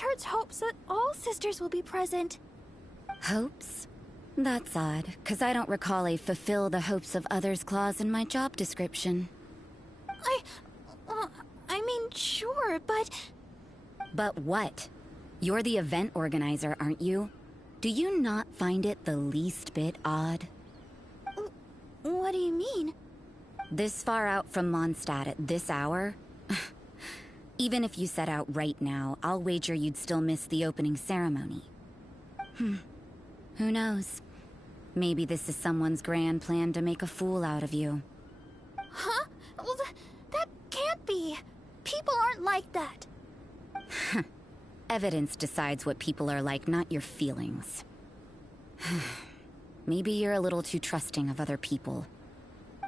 hurts hopes that all sisters will be present. Hopes? That's odd, because I don't recall a fulfill the hopes of others clause in my job description. I mean, sure, but... But what? You're the event organizer, aren't you? Do you not find it the least bit odd? What do you mean? This far out from Mondstadt at this hour? Even if you set out right now, I'll wager you'd still miss the opening ceremony. Who knows? Maybe this is someone's grand plan to make a fool out of you. Huh? Well, that can't be. People aren't like that. Evidence decides what people are like, not your feelings. Maybe you're a little too trusting of other people.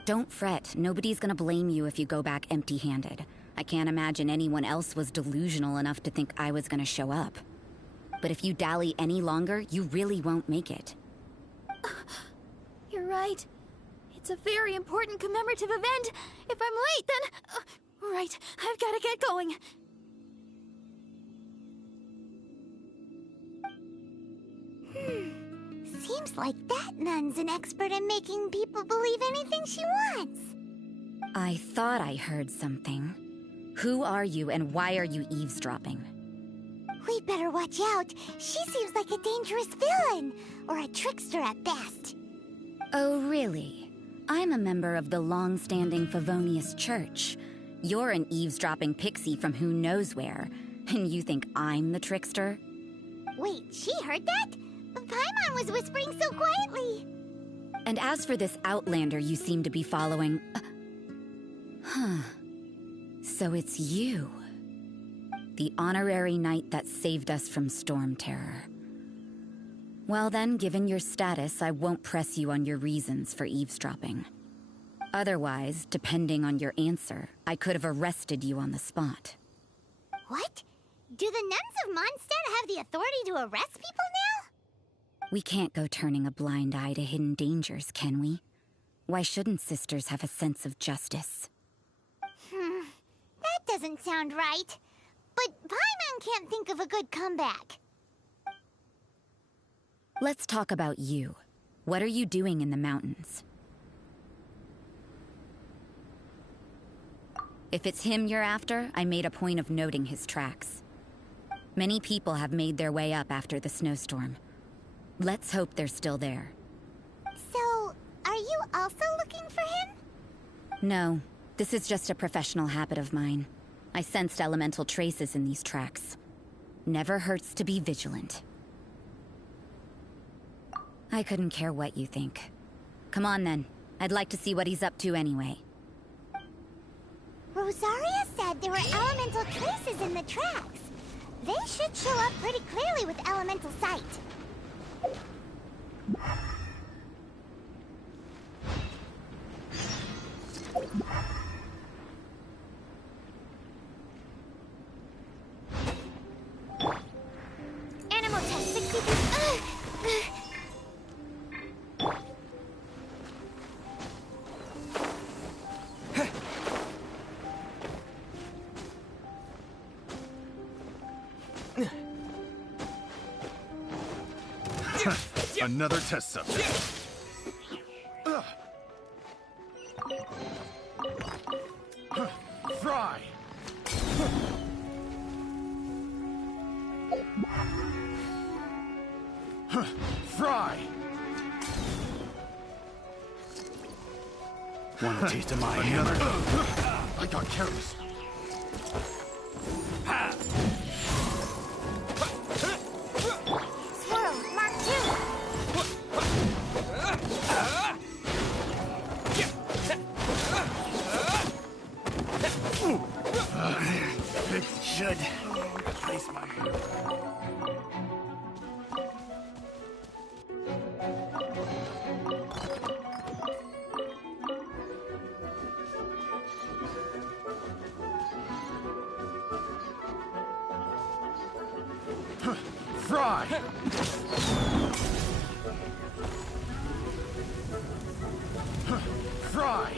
Don't fret, nobody's gonna blame you if you go back empty-handed. I can't imagine anyone else was delusional enough to think I was gonna show up. But if you dally any longer, you really won't make it. You're right. It's a very important commemorative event. If I'm late, then... right, I've gotta get going. Seems like that nun's an expert in making people believe anything she wants. I thought I heard something. Who are you and why are you eavesdropping? We'd better watch out. She seems like a dangerous villain, or a trickster at best. Oh, really? I'm a member of the long-standing Favonius Church. You're an eavesdropping pixie from who knows where, and you think I'm the trickster? Wait, she heard that? Paimon was whispering so quietly. And as for this outlander you seem to be following... So it's you. The honorary knight that saved us from storm terror. Well then, given your status, I won't press you on your reasons for eavesdropping. Otherwise, depending on your answer, I could have arrested you on the spot. What? Do the nuns of Mondstadt have the authority to arrest people now? We can't go turning a blind eye to hidden dangers, can we? Why shouldn't sisters have a sense of justice? That doesn't sound right. But Paimon can't think of a good comeback. Let's talk about you. What are you doing in the mountains? If it's him you're after, I made a point of noting his tracks. Many people have made their way up after the snowstorm. Let's hope they're still there. So, are you also looking for him? No, this is just a professional habit of mine. I sensed elemental traces in these tracks. Never hurts to be vigilant. I couldn't care what you think. Come on then. I'd like to see what he's up to anyway. Rosaria said there were elemental traces in the tracks. They should show up pretty clearly with elemental sight. Animal test 63. Another test subject. Fry. Fry. Want a taste of my Another. hammer? I got careless. Swirl, Mark 2. It should replace my hammer. Fry. Fry.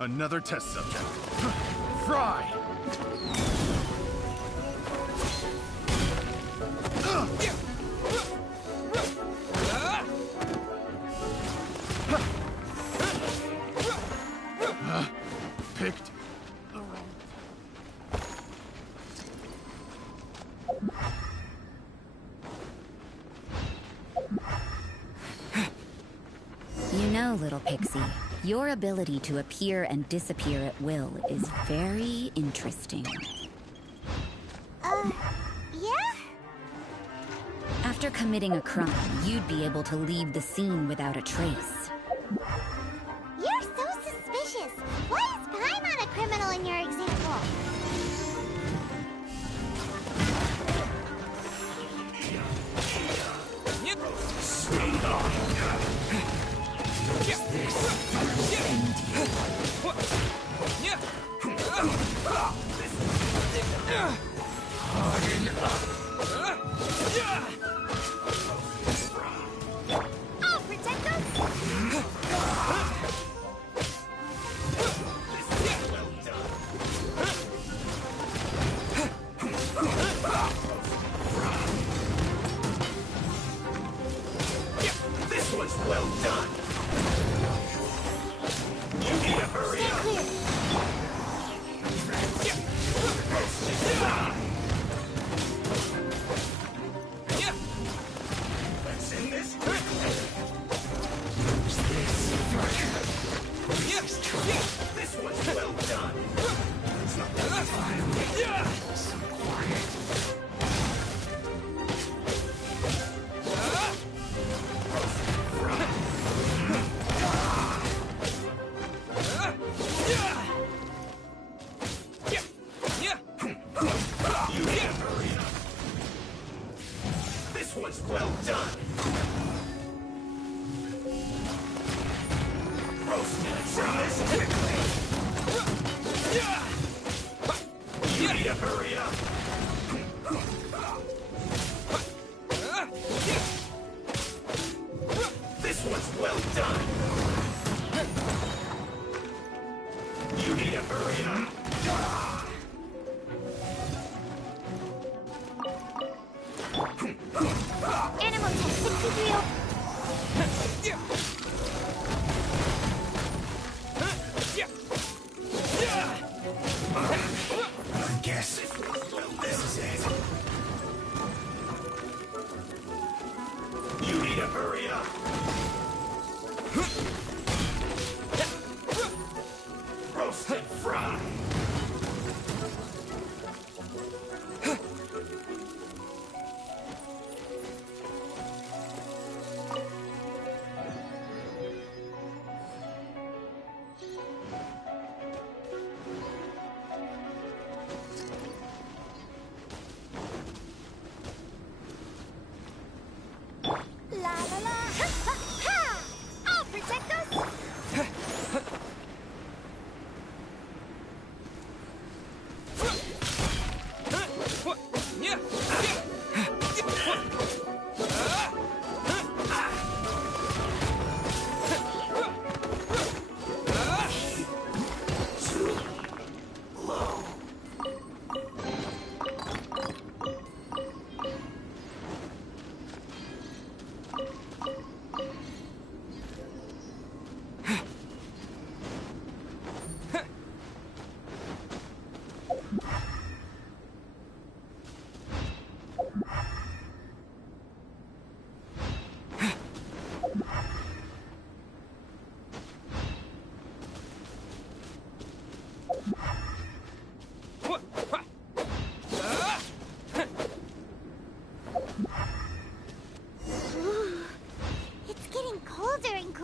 Another test subject. Fry! Picked the wrong... You know, little pixie, your ability to appear and disappear at will is very interesting. Yeah? After committing a crime, you'd be able to leave the scene without a trace. You're so suspicious. Why is Paimon a criminal in your example? I'll protect us! This was well done! You need to hurry Stay up! clear. Let's end this quickly! This was well done! It's not that time. So quiet. You need to hurry up! This was well done! Roasted from this quickly! You need to hurry up! This was well done! You need to hurry up! Animal test 63. I guess this is it. You need to hurry up. Roast and fry. La la la! Ha ha ha! I'll protect us!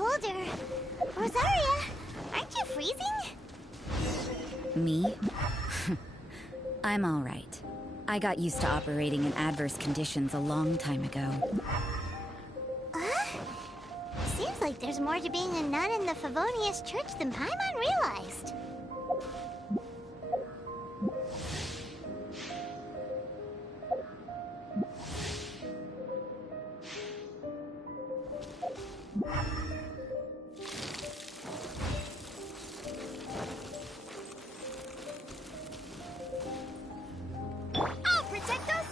colder. Rosaria, aren't you freezing? Me? I'm all right. I got used to operating in adverse conditions a long time ago. Seems like there's more to being a nun in the Favonius Church than Paimon realized. I'll protect us!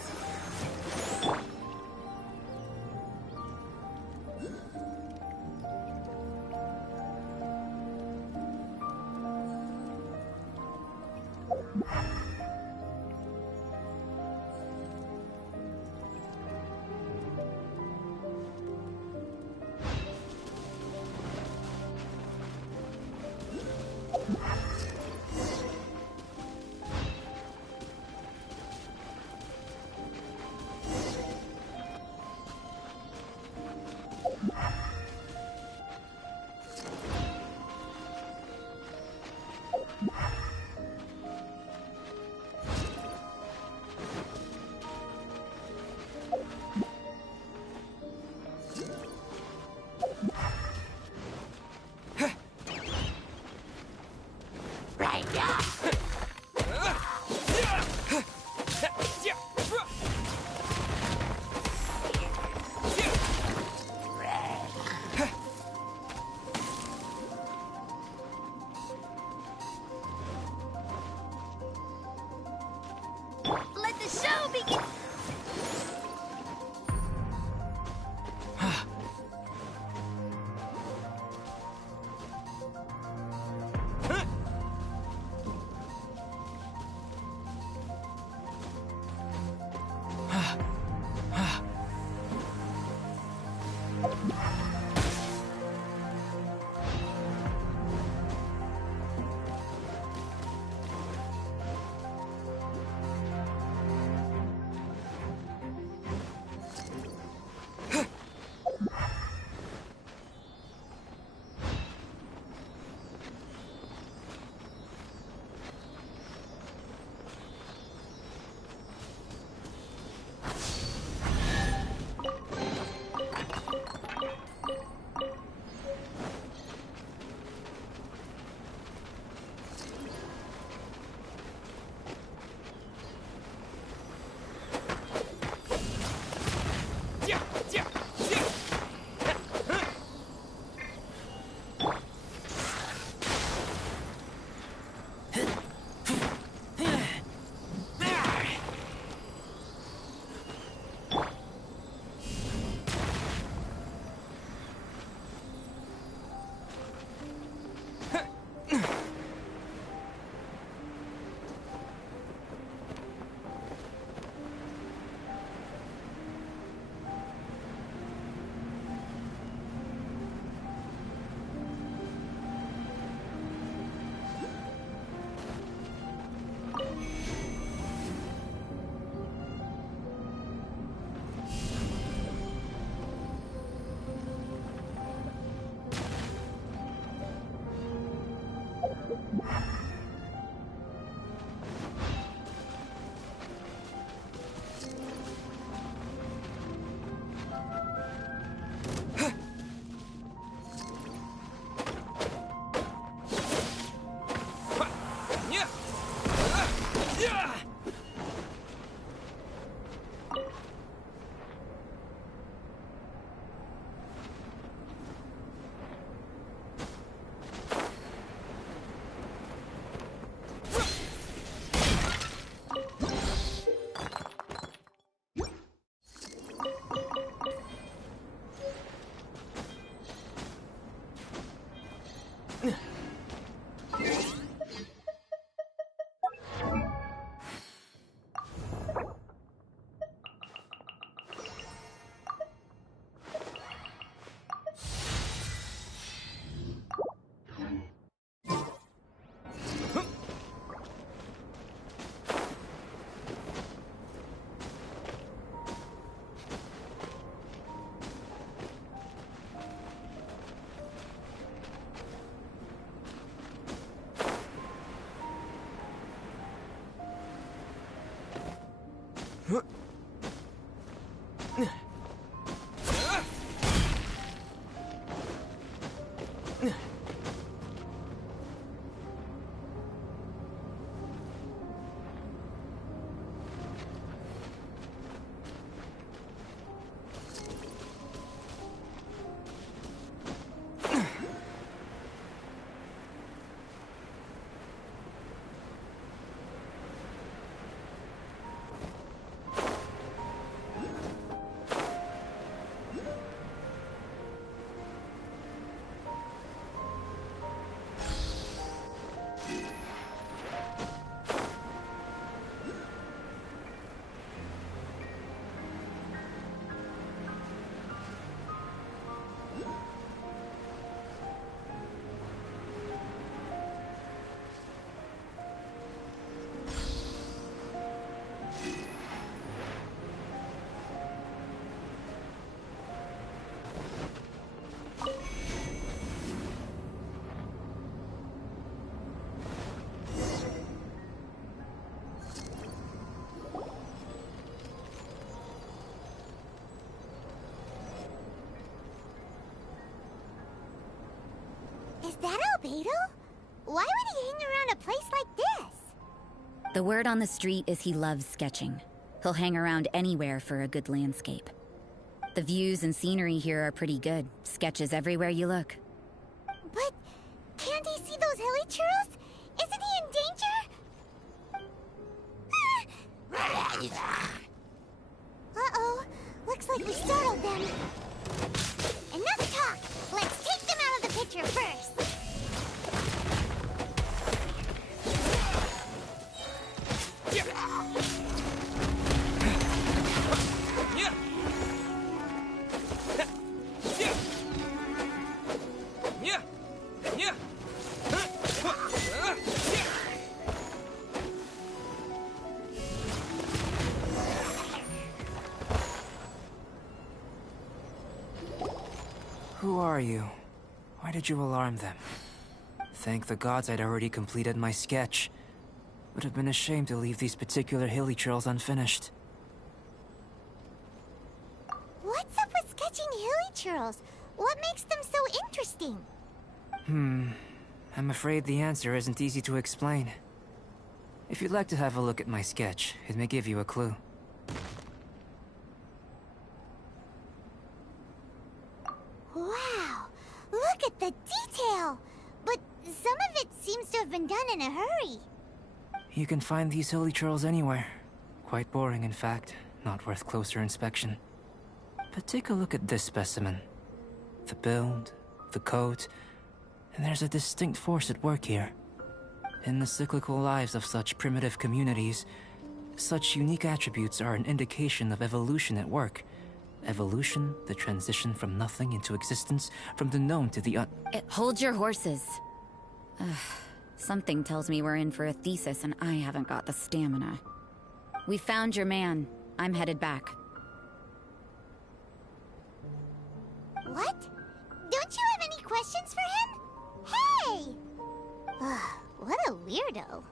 Let the show begin! Is that Albedo? Why would he hang around a place like this? The word on the street is he loves sketching. He'll hang around anywhere for a good landscape. The views and scenery here are pretty good. Sketches everywhere you look. But can't he see those hilly churros? Isn't he in danger? Uh-oh. Looks like we startled them. Enough talk! Let's take them out of the picture first! Who are you? Why did you alarm them? Thank the gods I'd already completed my sketch. Would have been a shame to leave these particular hilly trails unfinished. What's up with sketching hilly churros? What makes them so interesting? I'm afraid the answer isn't easy to explain. If you'd like to have a look at my sketch, it may give you a clue. Wow! Look at the detail! But some of it seems to have been done in a hurry. You can find these hilly trails anywhere. Quite boring, in fact. Not worth closer inspection. But take a look at this specimen. The build, the coat, and there's a distinct force at work here. In the cyclical lives of such primitive communities, such unique attributes are an indication of evolution at work. Evolution, the transition from nothing into existence, from the known to the Hold your horses. Something tells me we're in for a thesis and I haven't got the stamina. We found your man. I'm headed back. What? Don't you have any questions for him? Hey! What a weirdo.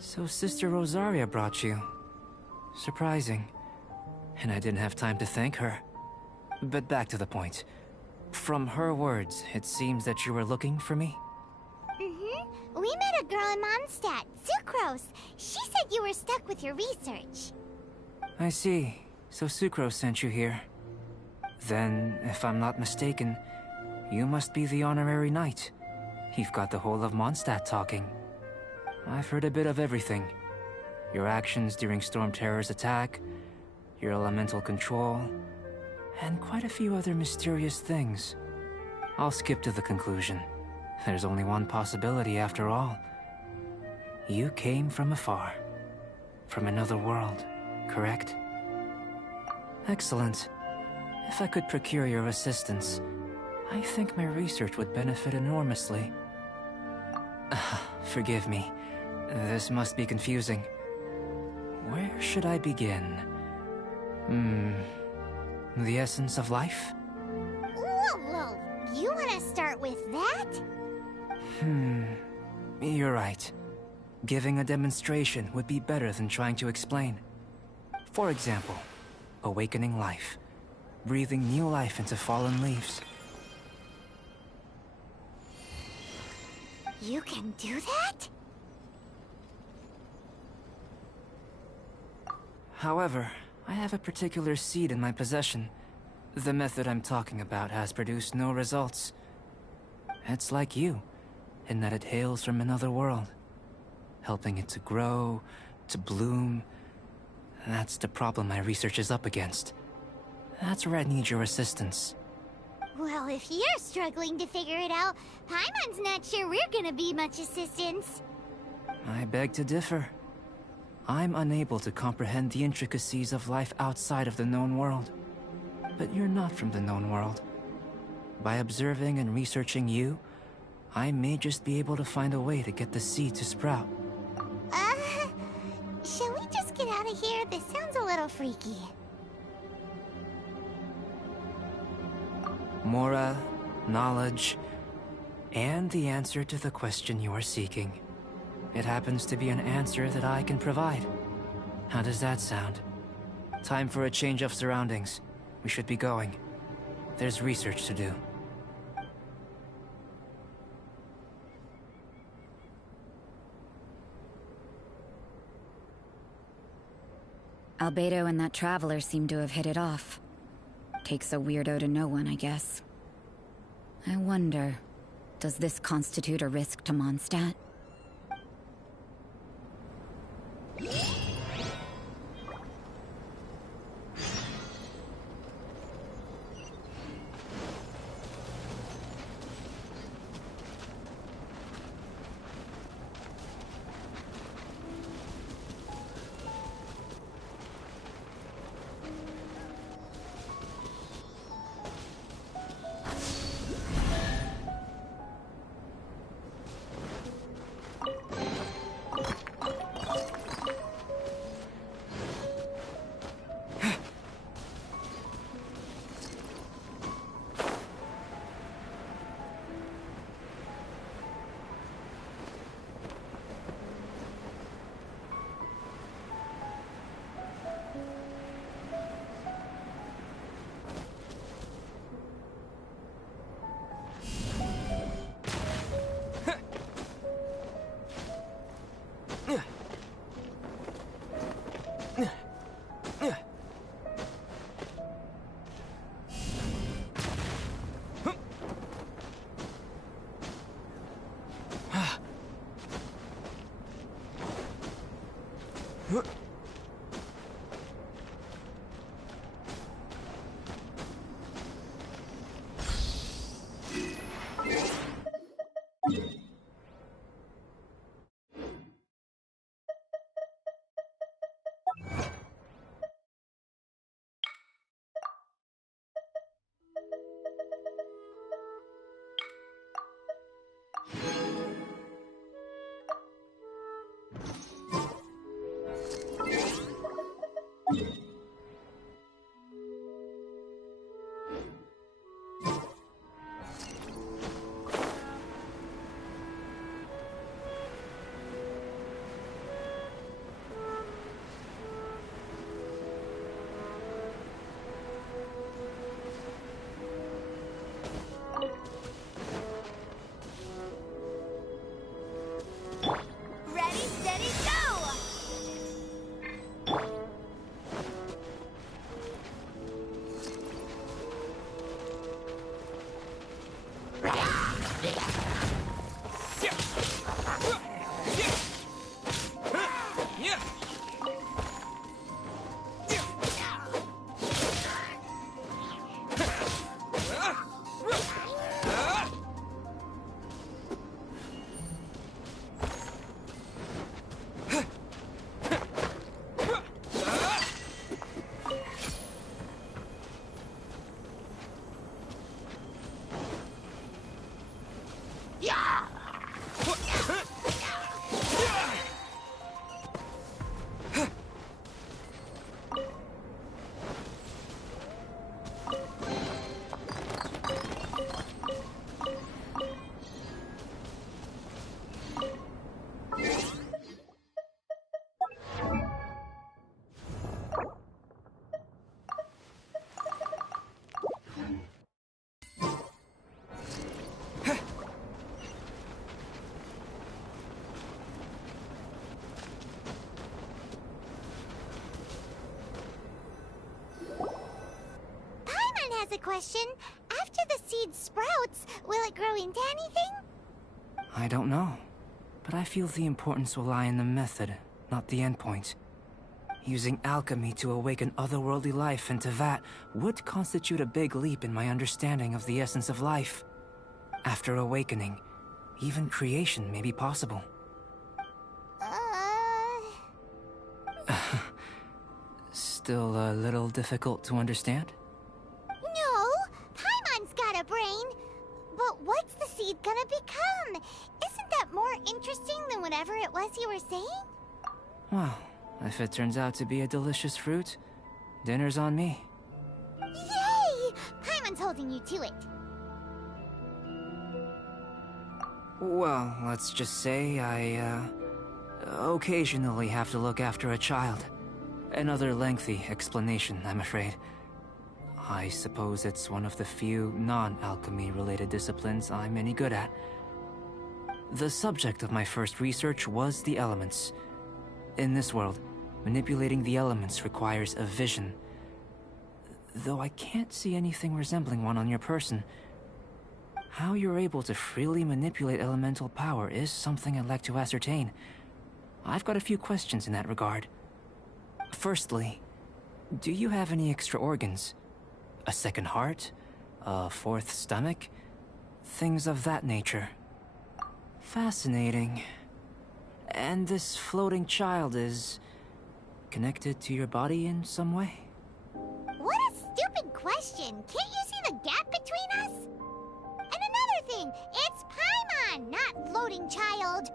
So Sister Rosaria brought you. Surprising. And I didn't have time to thank her. But back to the point. From her words, it seems that you were looking for me? We met a girl in Mondstadt, Sucrose. She said you were stuck with your research. I see. So Sucrose sent you here. Then, if I'm not mistaken, you must be the honorary knight. You've got the whole of Mondstadt talking. I've heard a bit of everything. Your actions during Storm Terror's attack, your elemental control, and quite a few other mysterious things. I'll skip to the conclusion. There's only one possibility after all. You came from afar. From another world, correct? Excellent. If I could procure your assistance, I think my research would benefit enormously. Forgive me. This must be confusing. Where should I begin? The essence of life? Whoa! You wanna start with that? You're right. Giving a demonstration would be better than trying to explain. For example, awakening life, breathing new life into fallen leaves. You can do that? However, I have a particular seed in my possession. The method I'm talking about has produced no results. It's like you, in that it hails from another world. Helping it to grow, to bloom. That's the problem my research is up against. That's where I need your assistance. Well, if you're struggling to figure it out, Paimon's not sure we're gonna be much assistance. I beg to differ. I'm unable to comprehend the intricacies of life outside of the known world. But you're not from the known world. By observing and researching you, I may just be able to find a way to get the seed to sprout. Shall we just get out of here? This sounds a little freaky. Mora, knowledge, and the answer to the question you are seeking. It happens to be an answer that I can provide. How does that sound? Time for a change of surroundings. We should be going. There's research to do. Albedo and that traveler seem to have hit it off. Takes a weirdo to know one, I guess. I wonder, does this constitute a risk to Mondstadt? question. After the seed sprouts, will it grow into anything? I don't know. But I feel the importance will lie in the method, not the endpoint. Using alchemy to awaken otherworldly life into that would constitute a big leap in my understanding of the essence of life. After awakening, even creation may be possible. Still a little difficult to understand? No, Paimon's got a brain. But what's the seed gonna become? Isn't that more interesting than whatever it was you were saying? Well, if it turns out to be a delicious fruit, dinner's on me. Yay! Paimon's holding you to it. Well, let's just say I, occasionally have to look after a child. Another lengthy explanation, I'm afraid. I suppose it's one of the few non-alchemy related disciplines I'm any good at. The subject of my first research was the elements. In this world, manipulating the elements requires a vision. Though I can't see anything resembling one on your person. How you're able to freely manipulate elemental power is something I'd like to ascertain. I've got a few questions in that regard. Firstly, do you have any extra organs? A second heart? A fourth stomach? Things of that nature. Fascinating. And this floating child is connected to your body in some way? What a stupid question! Can't you see the gap between us? And another thing, it's Paimon, not floating child.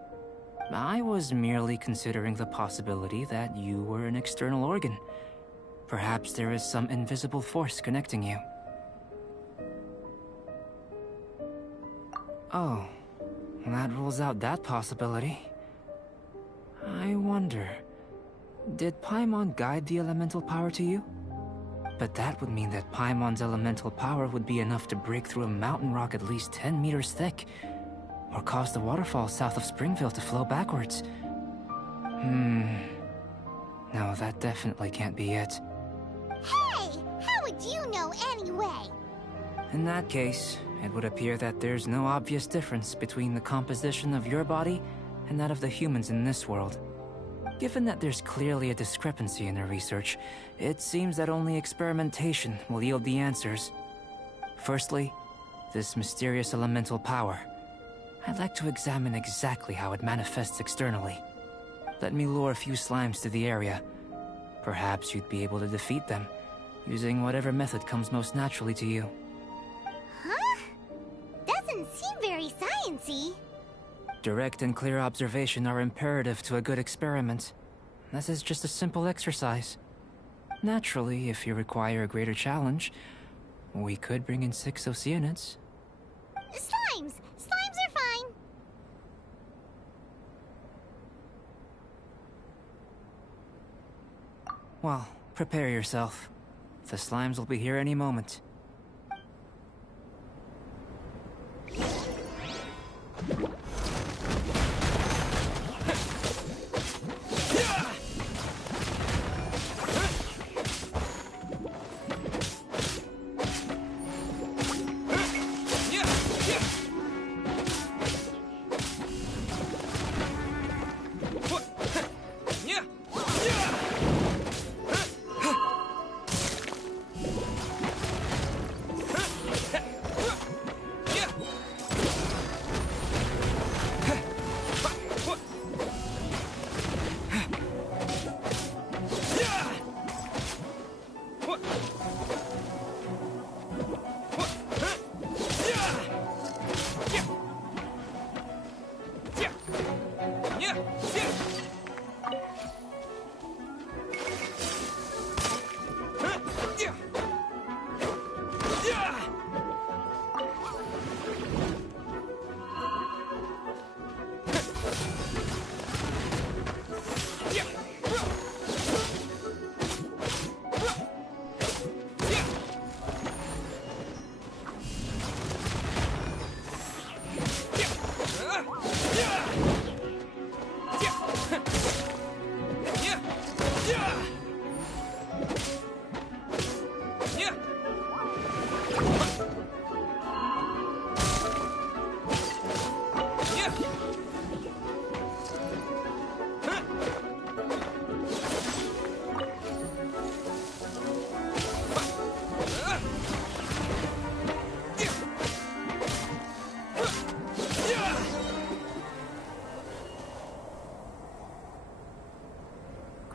I was merely considering the possibility that you were an external organ. Perhaps there is some invisible force connecting you. Oh, that rules out that possibility. I wonder, did Paimon guide the elemental power to you? But that would mean that Paimon's elemental power would be enough to break through a mountain rock at least 10 meters thick, or cause the waterfall south of Springville to flow backwards. No, that definitely can't be it. Hey! How would you know anyway? In that case, it would appear that there's no obvious difference between the composition of your body and that of the humans in this world. Given that there's clearly a discrepancy in their research, it seems that only experimentation will yield the answers. Firstly, this mysterious elemental power. I'd like to examine exactly how it manifests externally. Let me lure a few slimes to the area. Perhaps you'd be able to defeat them, using whatever method comes most naturally to you. Huh? Doesn't seem very sciencey. Direct and clear observation are imperative to a good experiment. This is just a simple exercise. Naturally, if you require a greater challenge, we could bring in 6 Oceanids. Slimes! Slimes are fine. Well, prepare yourself. The slimes will be here any moment.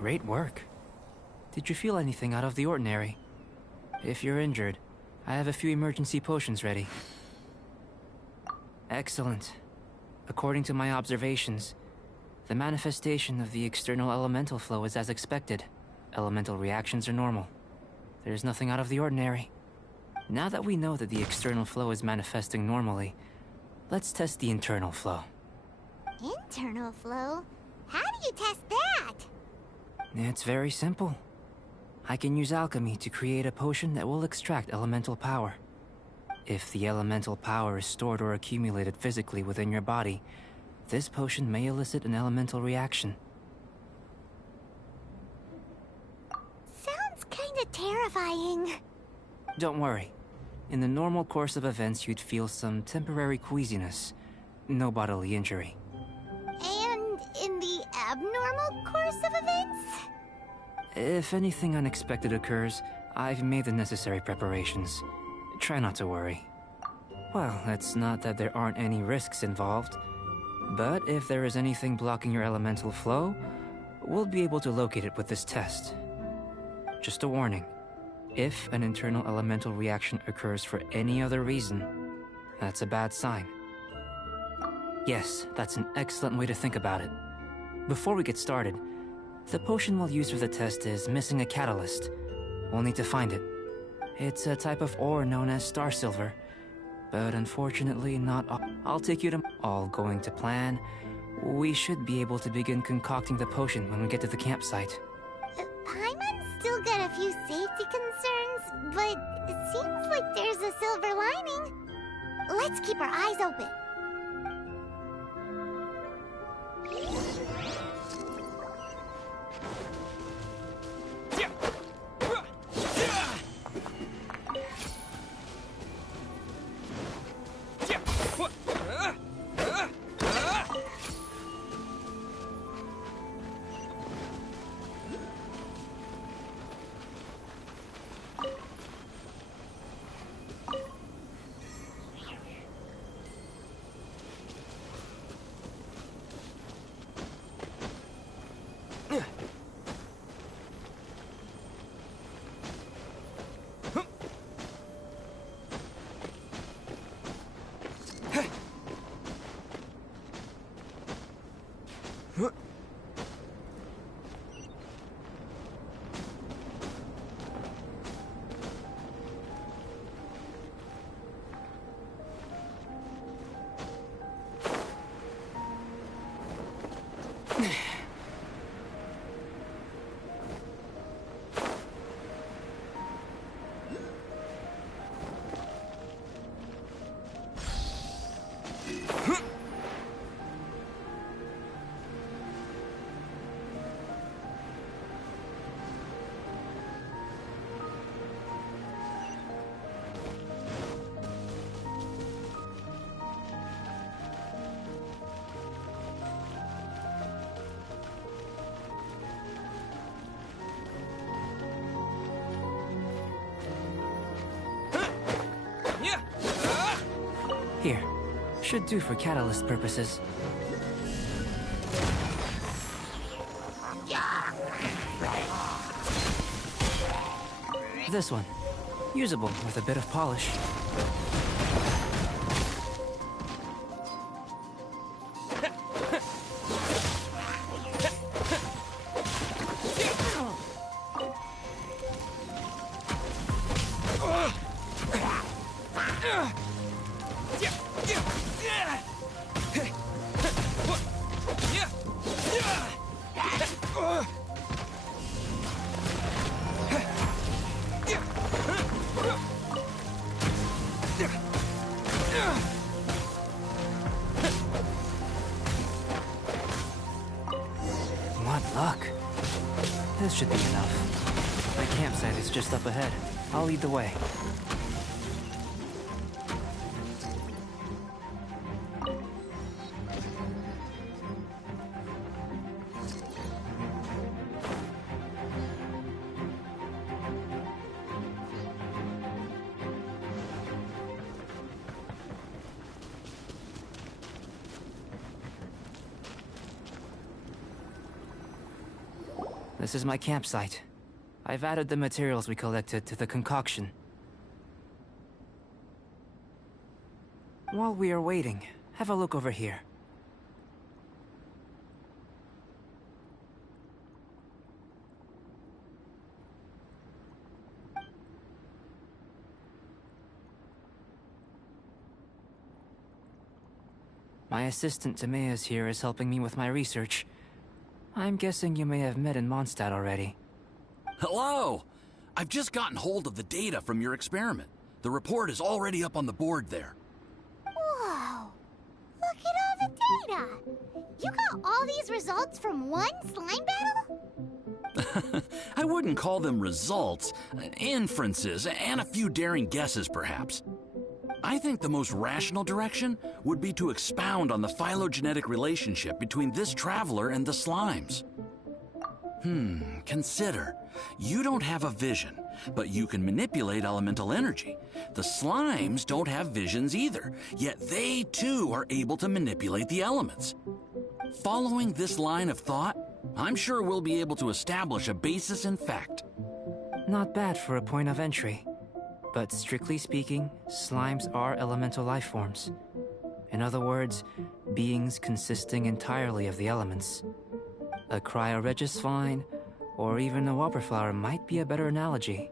Great work. Did you feel anything out of the ordinary? If you're injured, I have a few emergency potions ready. Excellent. According to my observations, the manifestation of the external elemental flow is as expected. Elemental reactions are normal. There's nothing out of the ordinary. Now that we know that the external flow is manifesting normally, let's test the internal flow. Internal flow? How do you test that? It's very simple. I can use alchemy to create a potion that will extract elemental power. If the elemental power is stored or accumulated physically within your body, this potion may elicit an elemental reaction. Sounds kinda terrifying. Don't worry. In the normal course of events, you'd feel some temporary queasiness. No bodily injury. And in the abnormal course of events? If anything unexpected occurs, I've made the necessary preparations. Try not to worry. Well, it's not that there aren't any risks involved. But if there is anything blocking your elemental flow, we'll be able to locate it with this test. Just a warning. If an internal elemental reaction occurs for any other reason, that's a bad sign. Yes, that's an excellent way to think about it. Before we get started, the potion we'll use for the test is missing a catalyst. We'll need to find it. It's a type of ore known as star silver, but unfortunately not all. I'll take you to all going to plan. We should be able to begin concocting the potion when we get to the campsite. Paimon's still got a few safety concerns, but it seems like there's a silver lining. Let's keep our eyes open. Here. Should do for catalyst purposes. This one. Usable with a bit of polish. What luck. This should be enough. My campsite is just up ahead. I'll lead the way. This is my campsite. I've added the materials we collected to the concoction. While we are waiting, have a look over here. My assistant Timaeus here is helping me with my research. I'm guessing you may have met in Mondstadt already. Hello! I've just gotten hold of the data from your experiment. The report is already up on the board there. Whoa! Look at all the data! You got all these results from one slime battle? I wouldn't call them results, inferences, and a few daring guesses perhaps. I think the most rational direction would be to expound on the phylogenetic relationship between this traveler and the slimes. Consider. You don't have a vision, but you can manipulate elemental energy. The slimes don't have visions either, yet they too are able to manipulate the elements. Following this line of thought, I'm sure we'll be able to establish a basis in fact. Not bad for a point of entry. But strictly speaking, slimes are elemental life forms. In other words, beings consisting entirely of the elements. A cryoregisvine, or even a wildflower might be a better analogy.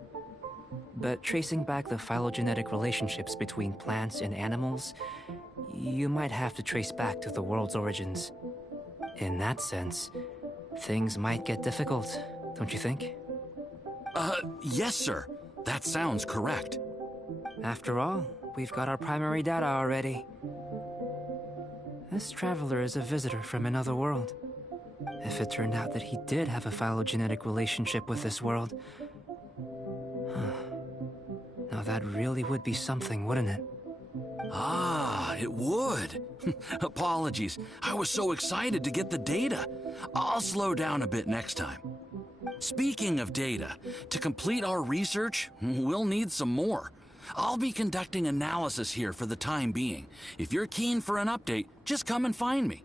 But tracing back the phylogenetic relationships between plants and animals, you might have to trace back to the world's origins. In that sense, things might get difficult, don't you think? Yes, sir. That sounds correct. After all, we've got our primary data already. This traveler is a visitor from another world. If it turned out that he did have a phylogenetic relationship with this world... Now that really would be something, wouldn't it? Ah, it would. Apologies. I was so excited to get the data. I'll slow down a bit next time. Speaking of data, to complete our research, we'll need some more. I'll be conducting analysis here for the time being. If you're keen for an update, just come and find me.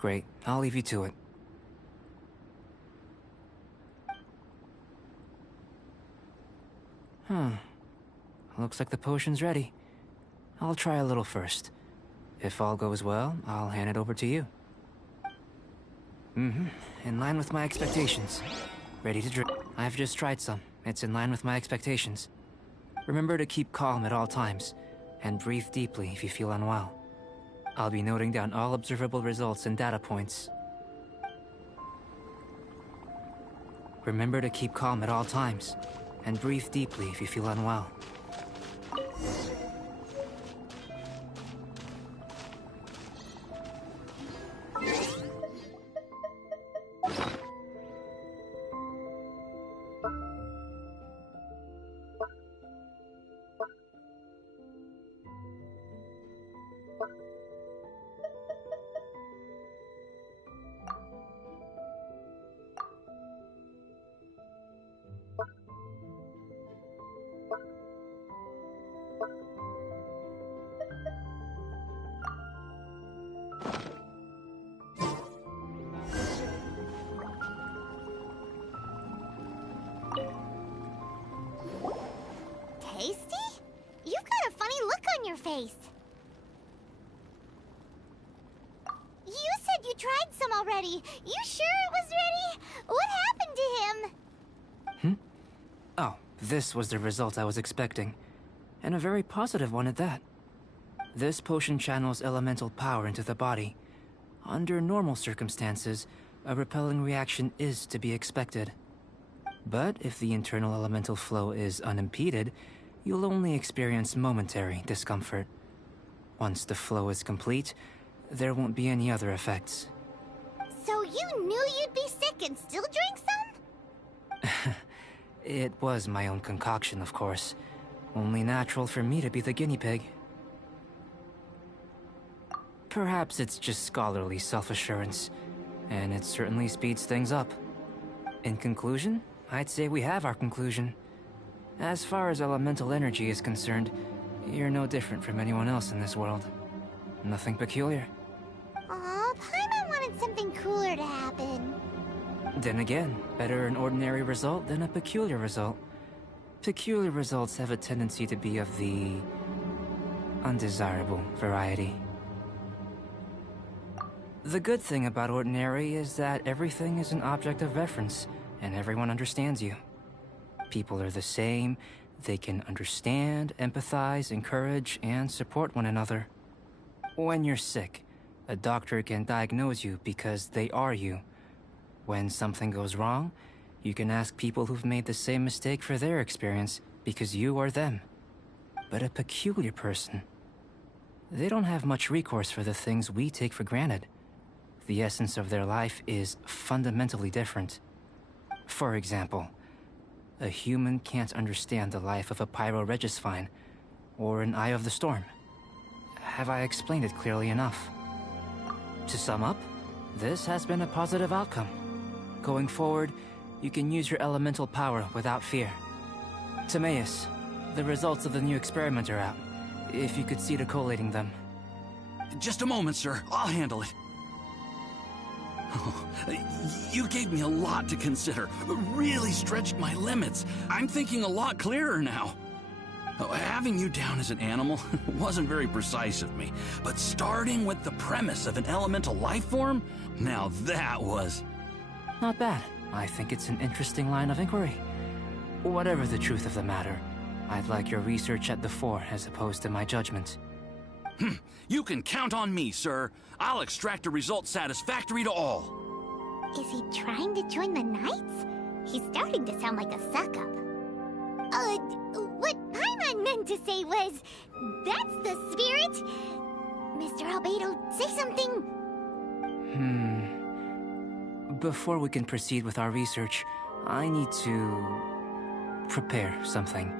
Great. I'll leave you to it. Looks like the potion's ready. I'll try a little first. If all goes well, I'll hand it over to you. In line with my expectations. Ready to drink. I've just tried some. It's in line with my expectations. Remember to keep calm at all times, and breathe deeply if you feel unwell. I'll be noting down all observable results and data points. Remember to keep calm at all times, and breathe deeply if you feel unwell. Tasty? You've got a funny look on your face. You said you tried some already. You sure it was ready? What happened to him? Oh, this was the result I was expecting. And a very positive one at that. This potion channels elemental power into the body. Under normal circumstances, a repelling reaction is to be expected. But if the internal elemental flow is unimpeded, you'll only experience momentary discomfort. Once the flow is complete, there won't be any other effects. So you knew you'd be sick and still drank some? It was my own concoction, of course. Only natural for me to be the guinea pig. Perhaps it's just scholarly self-assurance, and it certainly speeds things up. In conclusion, I'd say we have our conclusion. As far as elemental energy is concerned, you're no different from anyone else in this world. Nothing peculiar. Aw, Paimon wanted something cooler to happen. Then again, better an ordinary result than a peculiar result. Peculiar results have a tendency to be of the undesirable variety. The good thing about ordinary is that everything is an object of reference, and everyone understands you. People are the same. They can understand, empathize, encourage, and support one another. When you're sick, a doctor can diagnose you because they are you. When something goes wrong, you can ask people who've made the same mistake for their experience because you are them. But a peculiar person, they don't have much recourse for the things we take for granted. The essence of their life is fundamentally different. For example, a human can't understand the life of a pyroregisvine or an Eye of the Storm. Have I explained it clearly enough? To sum up, this has been a positive outcome. Going forward, you can use your elemental power without fear. Timaeus, the results of the new experiment are out. If you could see to collating them. Just a moment, sir. I'll handle it. Oh, you gave me a lot to consider. Really stretched my limits. I'm thinking a lot clearer now. Having you down as an animal wasn't very precise of me, but starting with the premise of an elemental life form, now that was... Not bad. I think it's an interesting line of inquiry. Whatever the truth of the matter, I'd like your research at the fore as opposed to my judgment. You can count on me, sir. I'll extract a result satisfactory to all. Is he trying to join the Knights? He's starting to sound like a suck-up. What Paimon meant to say was, that's the spirit. Mr. Albedo, say something. Before we can proceed with our research, I need to prepare something.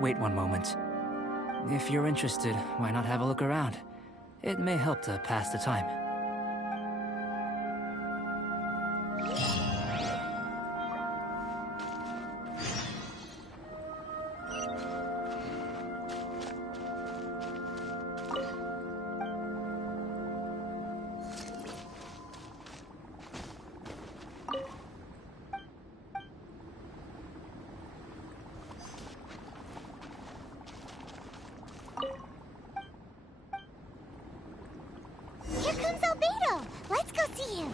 Wait one moment. If you're interested, why not have a look around? It may help to pass the time. Here comes Albedo. Let's go see him.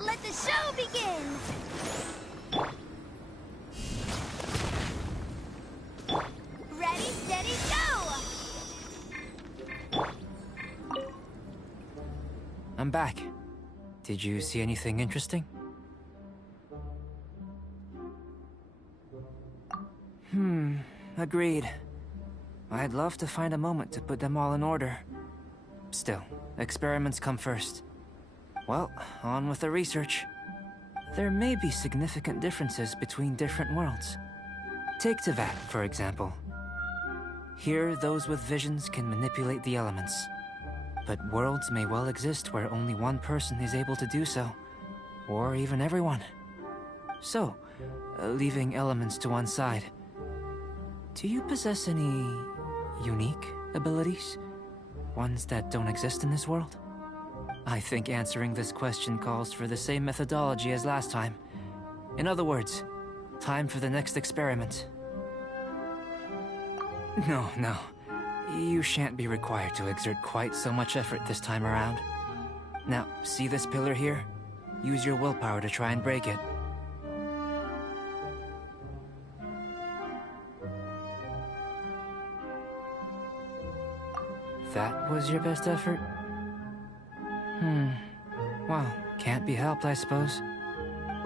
Let the show begin! Ready, steady, go! I'm back. Did you see anything interesting? Agreed. I'd love to find a moment to put them all in order. Still, experiments come first. Well, on with the research. There may be significant differences between different worlds. Take Tevat, for example. Here, those with visions can manipulate the elements. But worlds may well exist where only one person is able to do so. Or even everyone. So, leaving elements to one side, do you possess any unique abilities? Ones that don't exist in this world? I think answering this question calls for the same methodology as last time. In other words, time for the next experiment. No. You shan't be required to exert quite so much effort this time around. Now, see this pillar here? Use your willpower to try and break it. That was your best effort? Well, can't be helped, I suppose.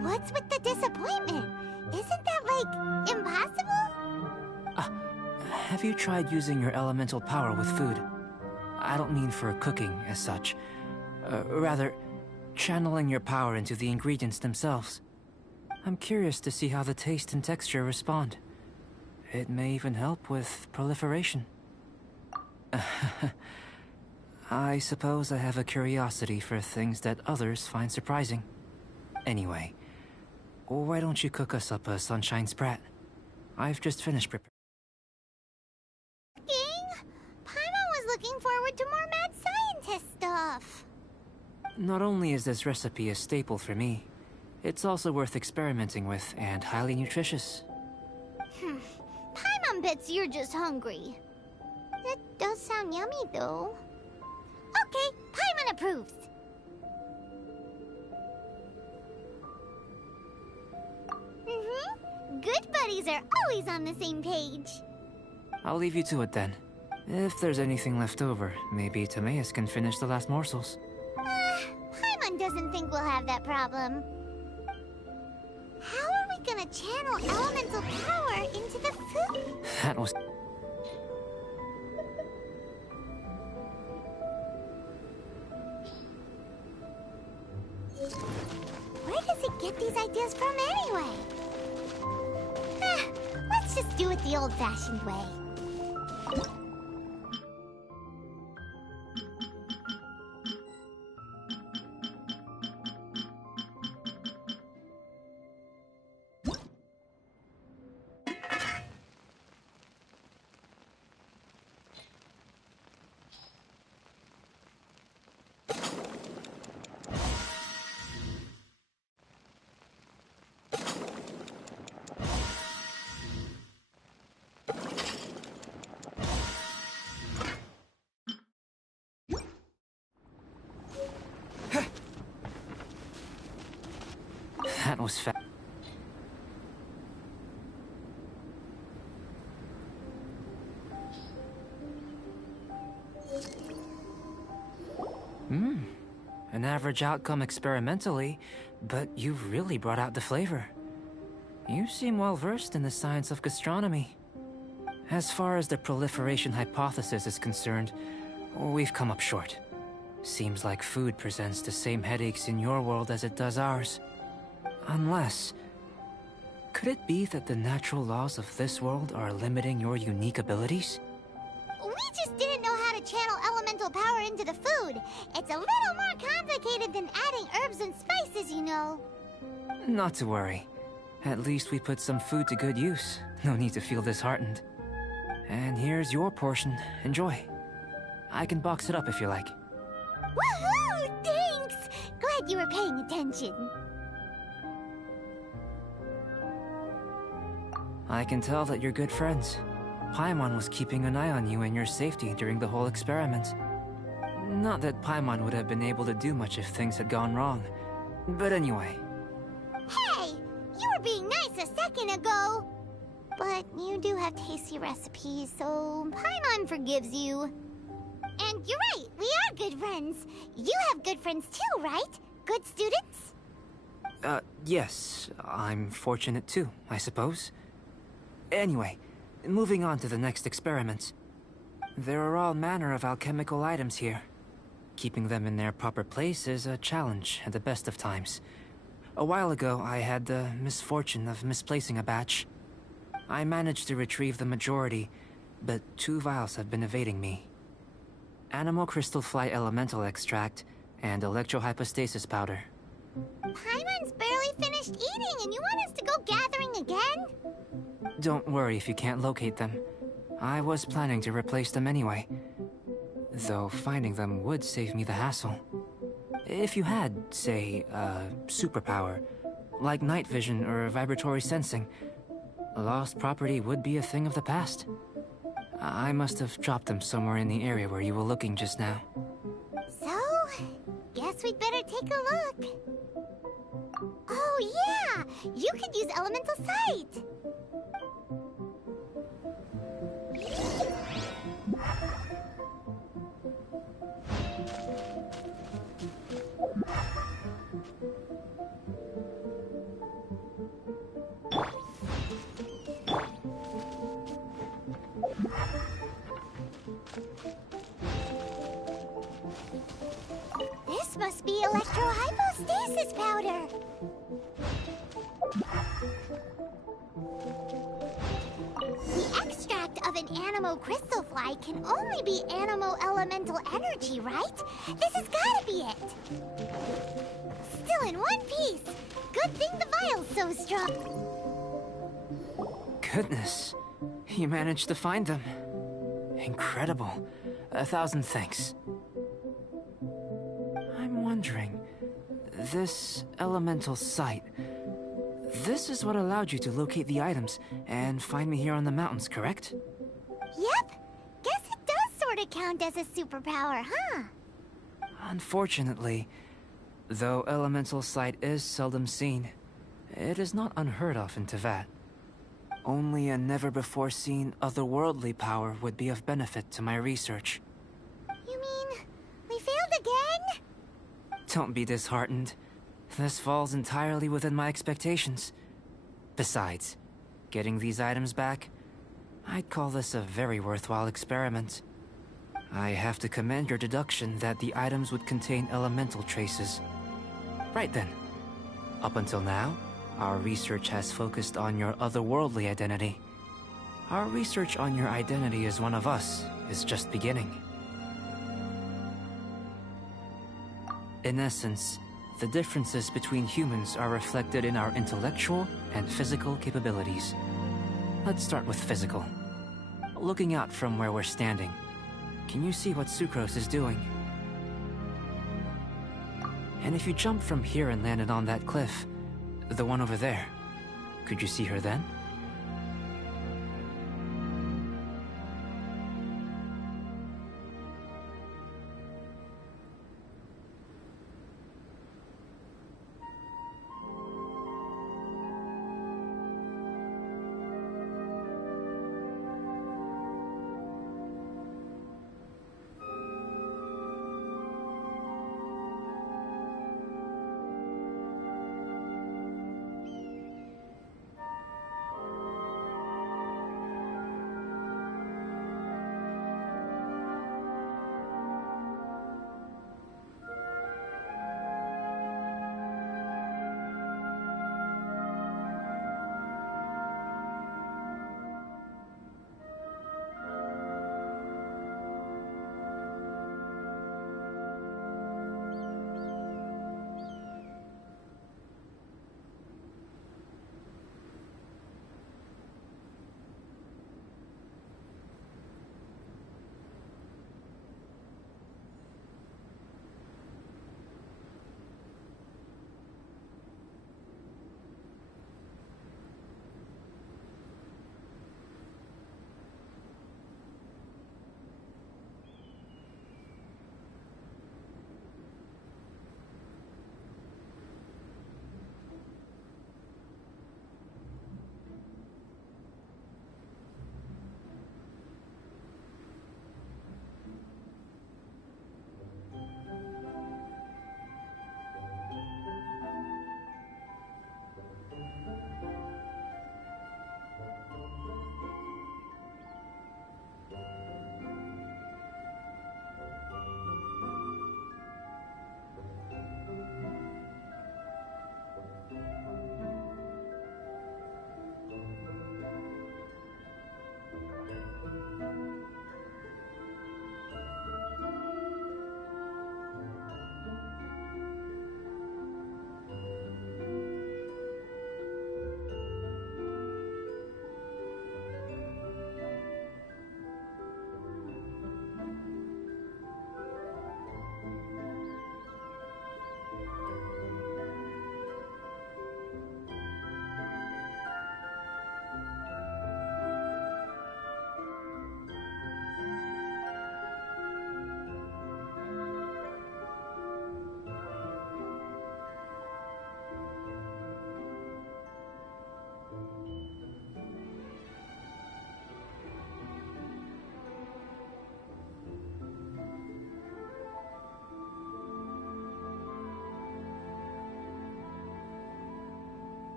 What's with the disappointment? Isn't that, like, impossible? Have you tried using your elemental power with food? I don't mean for cooking, as such. Rather, channeling your power into the ingredients themselves. I'm curious to see how the taste and texture respond. It may even help with proliferation. I suppose I have a curiosity for things that others find surprising. Anyway, why don't you cook us up a sunshine sprat? I've just finished preparing. Paimon was looking forward to more mad scientist stuff. Not only is this recipe a staple for me, it's also worth experimenting with and highly nutritious. Paimon bets you're just hungry. That does sound yummy, though. Okay, Paimon approves. Good buddies are always on the same page. I'll leave you to it then. If there's anything left over, maybe Timaeus can finish the last morsels. Paimon doesn't think we'll have that problem. How are we gonna channel elemental power into the food? That was... Where does it get these ideas from anyway? Let's just do it the old-fashioned way. That was fa- An average outcome experimentally, but you've really brought out the flavor. You seem well versed in the science of gastronomy. As far as the proliferation hypothesis is concerned, we've come up short. Seems like food presents the same headaches in your world as it does ours. Unless... could it be that the natural laws of this world are limiting your unique abilities? We just didn't know how to channel elemental power into the food. It's a little more complicated than adding herbs and spices, you know. Not to worry. At least we put some food to good use. No need to feel disheartened. And here's your portion. Enjoy. I can box it up if you like. Woohoo! Thanks! Glad you were paying attention. I can tell that you're good friends. Paimon was keeping an eye on you and your safety during the whole experiment. Not that Paimon would have been able to do much if things had gone wrong. But anyway. Hey! You were being nice a second ago! But you do have tasty recipes, so Paimon forgives you. And you're right, we are good friends. You have good friends too, right? Good students? Yes. I'm fortunate too, I suppose. Anyway, moving on to the next experiment. There are all manner of alchemical items here. Keeping them in their proper place is a challenge at the best of times. A while ago, I had the misfortune of misplacing a batch. I managed to retrieve the majority, but 2 vials have been evading me. Animal crystal fly elemental extract and electrohypostasis powder. Paimon's barely finished eating and you want us to go gathering again? Don't worry if you can't locate them. I was planning to replace them anyway. Though finding them would save me the hassle. If you had, say, a superpower, like night vision or vibratory sensing, lost property would be a thing of the past. I must have dropped them somewhere in the area where you were looking just now. So, guess we'd better take a look. Oh yeah! You could use elemental sight! This must be electrohypostasis powder. The extract of an animo crystal fly can only be animo elemental energy, right? This has gotta be it. Still in one piece. Good thing the vial's so strong. Goodness, you managed to find them. Incredible. 1,000 thanks. I'm wondering, this elemental sight, this is what allowed you to locate the items and find me here on the mountains, correct? Yep. Guess it does sort of count as a superpower, huh? Unfortunately, though elemental sight is seldom seen, it is not unheard of in Teyvat. Only a never-before-seen otherworldly power would be of benefit to my research. You mean we failed again? Don't be disheartened. This falls entirely within my expectations. Besides, getting these items back, I'd call this a very worthwhile experiment. I have to commend your deduction that the items would contain elemental traces. Right then. Up until now, our research has focused on your otherworldly identity. Our research on your identity as one of us is just beginning. In essence, the differences between humans are reflected in our intellectual and physical capabilities. Let's start with physical. Looking out from where we're standing, can you see what Sucrose is doing? And if you jump from here and landed on that cliff, the one over there, could you see her then?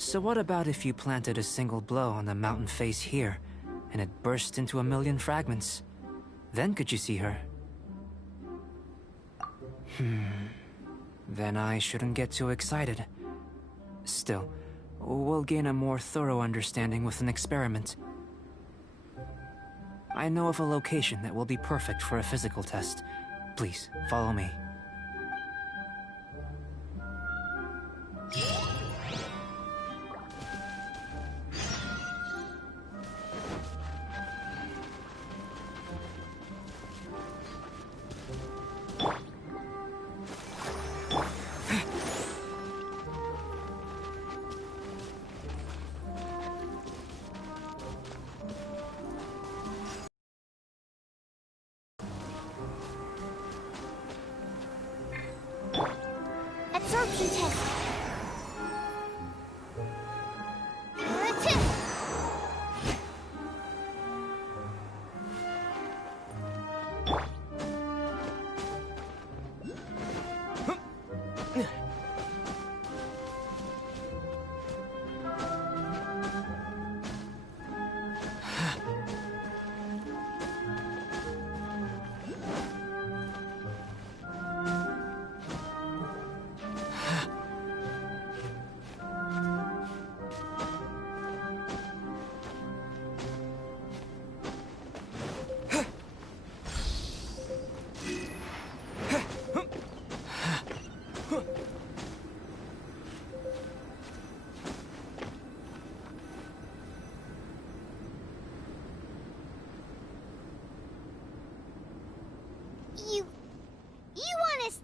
So what about if you planted a single blow on the mountain face here, and it burst into a million fragments? Then could you see her? Then I shouldn't get too excited. Still, we'll gain a more thorough understanding with an experiment. I know of a location that will be perfect for a physical test. Please, follow me.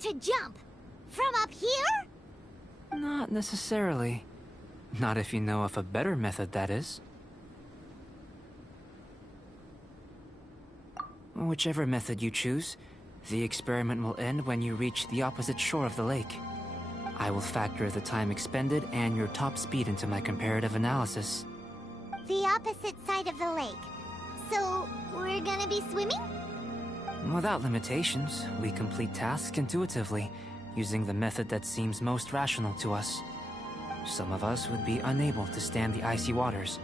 to jump? From up here? Not necessarily. Not if you know of a better method, that is. Whichever method you choose, the experiment will end when you reach the opposite shore of the lake. I will factor the time expended and your top speed into my comparative analysis. The opposite side of the lake. So, we're gonna be swimming? Without limitations, we complete tasks intuitively, using the method that seems most rational to us. Some of us would be unable to stand the icy waters.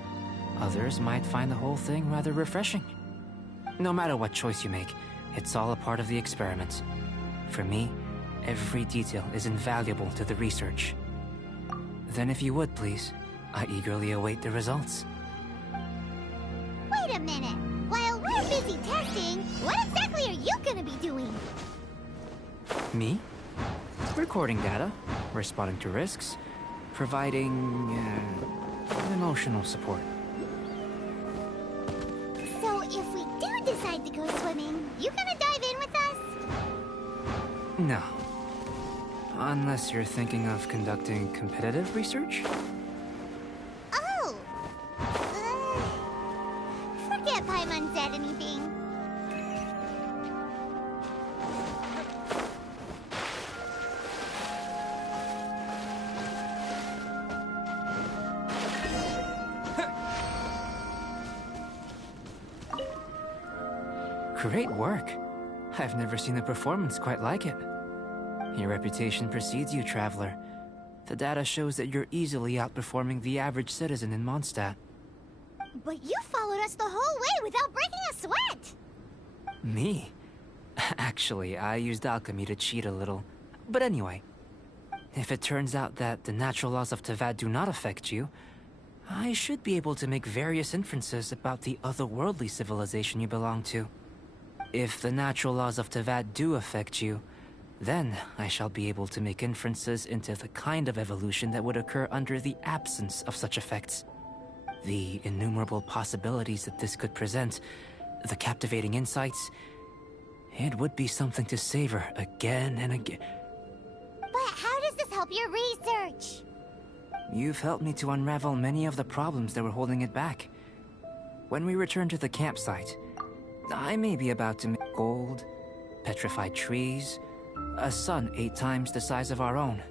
Others might find the whole thing rather refreshing. No matter what choice you make, it's all a part of the experiment. For me, every detail is invaluable to the research. Then if you would, please, I eagerly await the results. Wait a minute. While we're busy testing, what exactly are you gonna be doing? Me? Recording data, responding to risks, providing emotional support. So if we do decide to go swimming, you gonna dive in with us? No. Unless you're thinking of conducting competitive research? Oh! Forget Paimon said anything. Great work. I've never seen a performance quite like it. Your reputation precedes you, Traveler. The data shows that you're easily outperforming the average citizen in Mondstadt. But you followed us the whole way without breaking a sweat! Me? Actually, I used alchemy to cheat a little. But anyway, if it turns out that the natural laws of Tavad do not affect you, I should be able to make various inferences about the otherworldly civilization you belong to. If the natural laws of Tavad do affect you, then I shall be able to make inferences into the kind of evolution that would occur under the absence of such effects. The innumerable possibilities that this could present, the captivating insights, it would be something to savor again and again. But how does this help your research? You've helped me to unravel many of the problems that were holding it back. When we return to the campsite, I may be about to make gold, petrified trees, a sun 8 times the size of our own.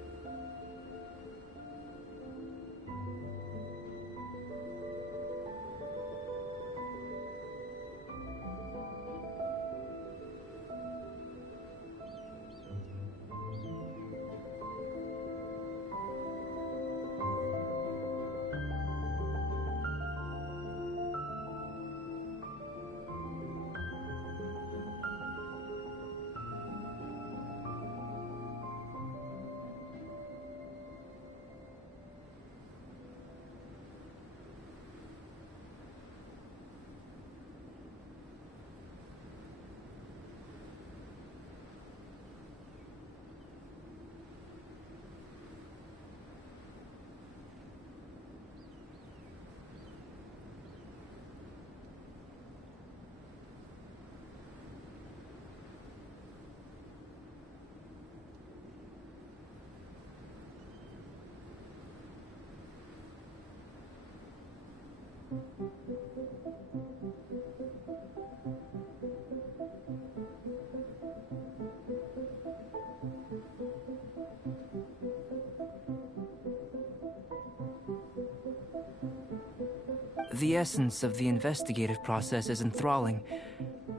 The essence of the investigative process is enthralling,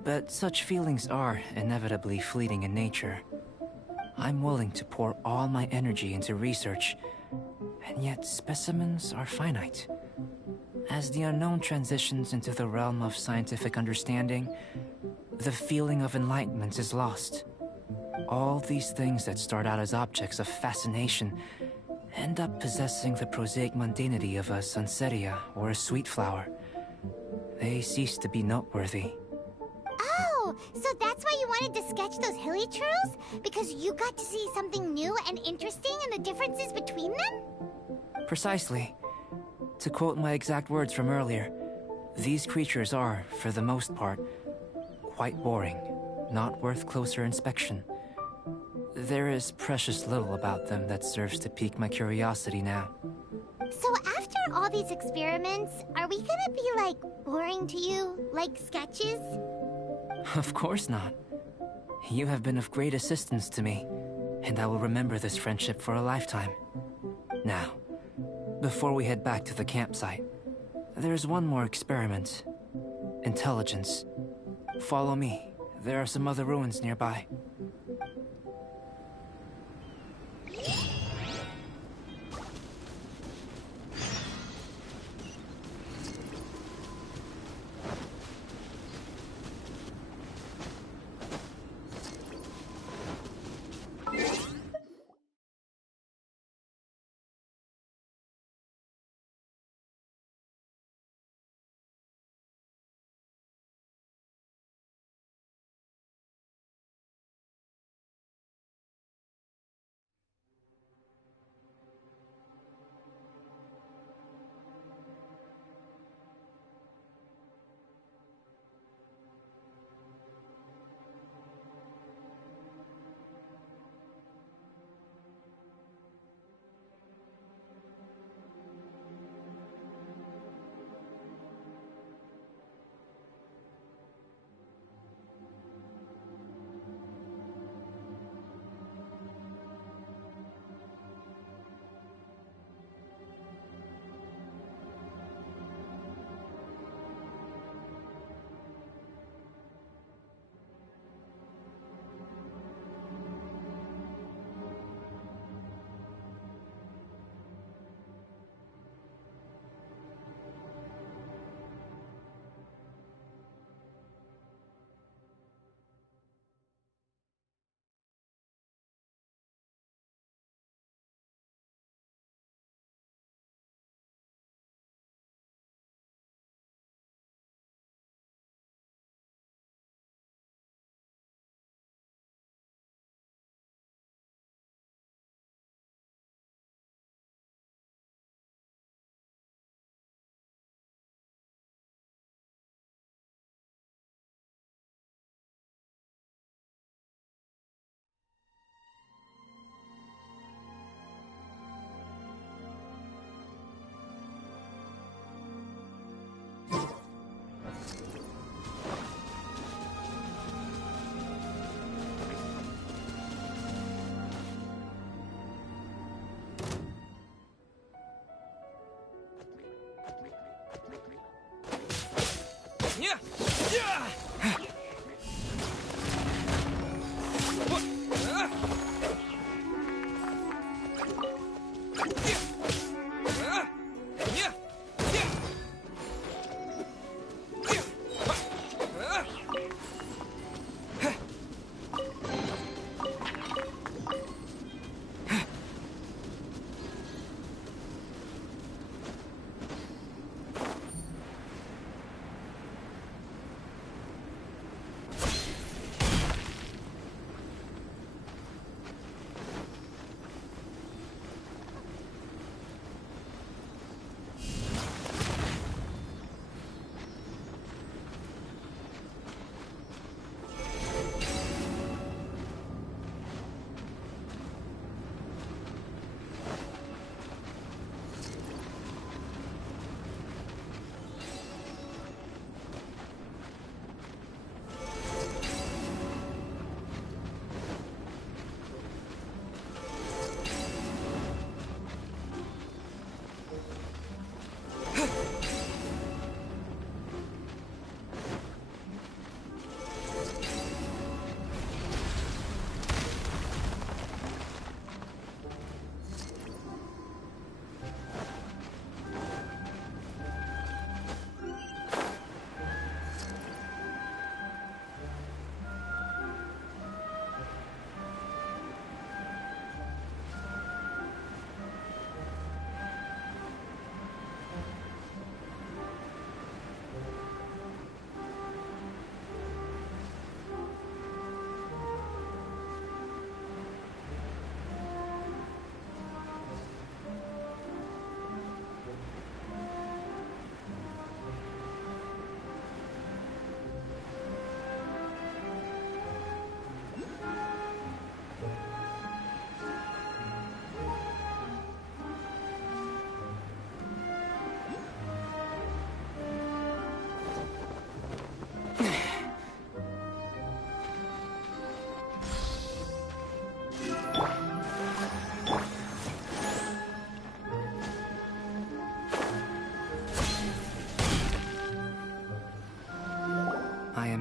but such feelings are inevitably fleeting in nature. I'm willing to pour all my energy into research, and yet specimens are finite. As the unknown transitions into the realm of scientific understanding, the feeling of enlightenment is lost. All these things that start out as objects of fascination end up possessing the prosaic mundanity of a sunsetia or a sweet flower. They cease to be noteworthy. Oh, so that's why you wanted to sketch those hilly trails? Because you got to see something new and interesting in the differences between them? Precisely. To quote my exact words from earlier, these creatures are, for the most part, quite boring, not worth closer inspection. there is precious little about them that serves to pique my curiosity now. So after all these experiments, are we gonna be, like, boring to you? Like sketches? Of course not. You have been of great assistance to me, and I will remember this friendship for a lifetime. Now, before we head back to the campsite, there's one more experiment. Intelligence. Follow me. There are some other ruins nearby.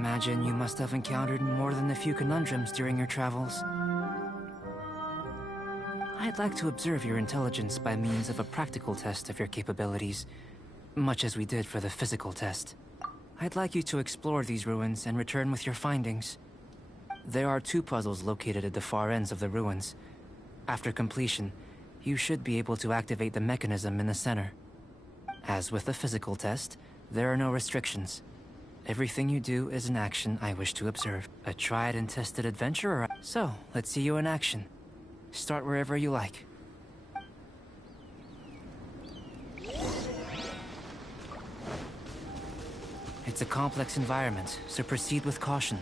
imagine you must have encountered more than a few conundrums during your travels. I'd like to observe your intelligence by means of a practical test of your capabilities, much as we did for the physical test. I'd like you to explore these ruins and return with your findings. There are 2 puzzles located at the far ends of the ruins. After completion, you should be able to activate the mechanism in the center. As with the physical test, there are no restrictions. Everything you do is an action I wish to observe. A tried and tested adventurer. So, let's see you in action. Start wherever you like. It's a complex environment, so proceed with caution.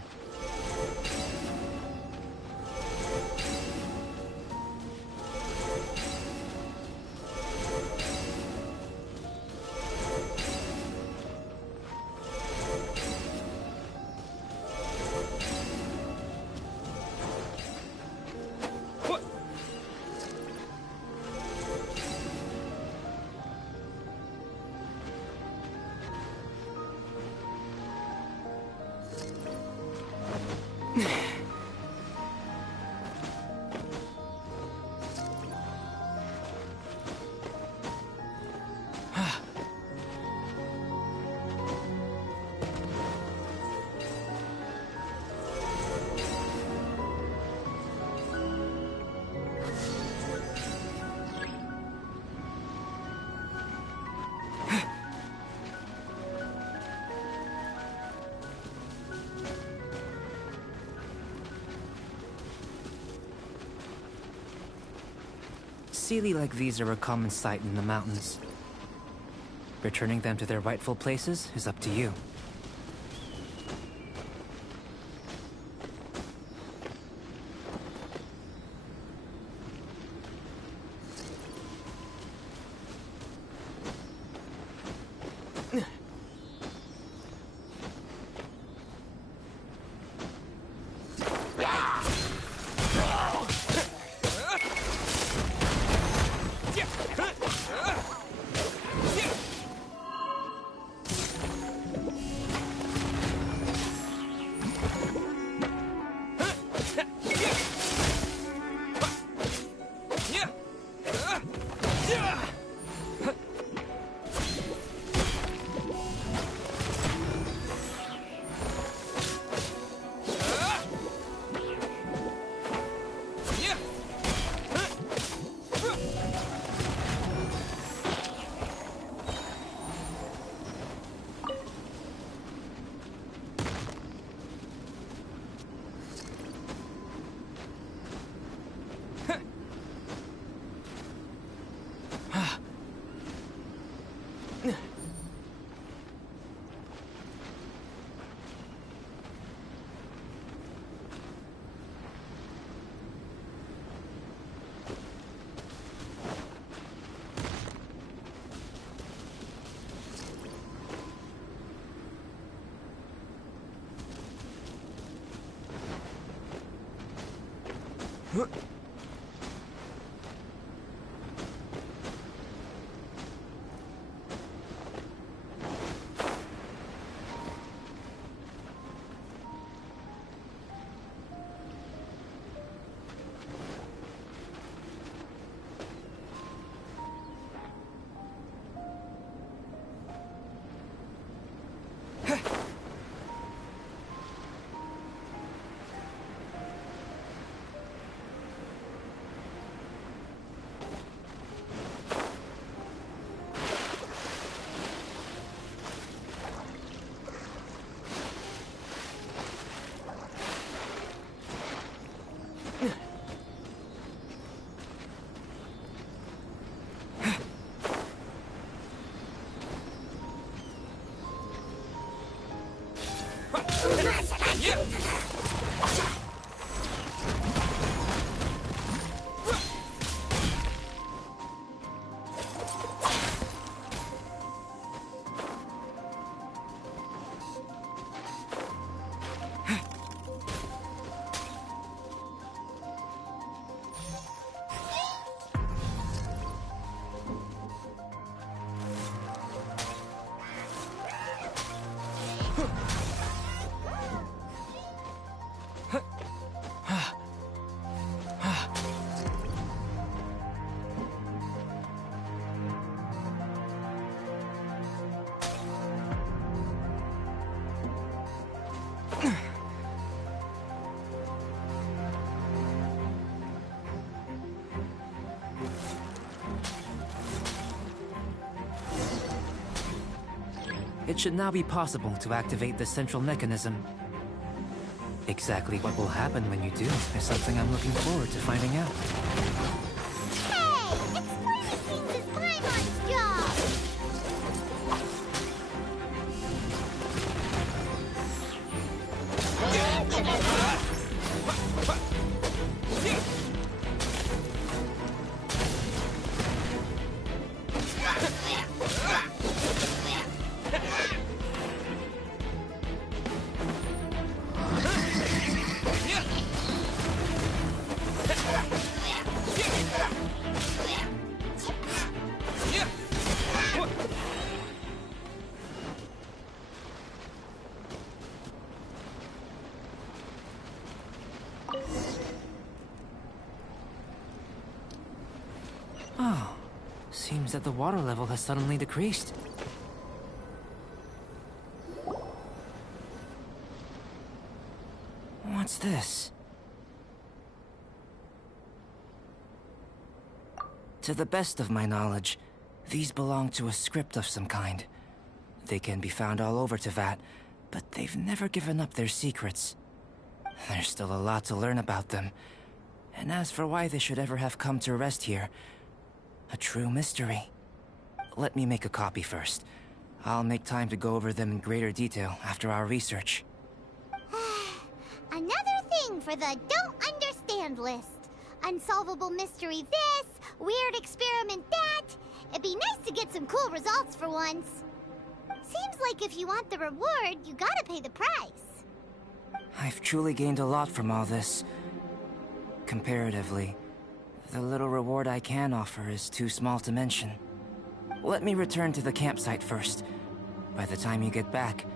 Sealy like these are a common sight in the mountains. Returning them to their rightful places is up to you. should now be possible to activate the central mechanism. Exactly what will happen when you do is something I'm looking forward to finding out. Hey! Explaining things is Paimon's job! Oh, seems that the water level has suddenly decreased. What's this? To the best of my knowledge, these belong to a script of some kind. They can be found all over Teyvat, but they've never given up their secrets. There's still a lot to learn about them. And as for why they should ever have come to rest here, a true mystery. Let me make a copy first. I'll make time to go over them in greater detail after our research. Another thing for the don't understand list. Unsolvable mystery this, weird experiment that. It'd be nice to get some cool results for once. Seems like if you want the reward, you gotta pay the price. I've truly gained a lot from all this. Comparatively, the little reward I can offer is too small to mention. Let me return to the campsite first. By the time you get back,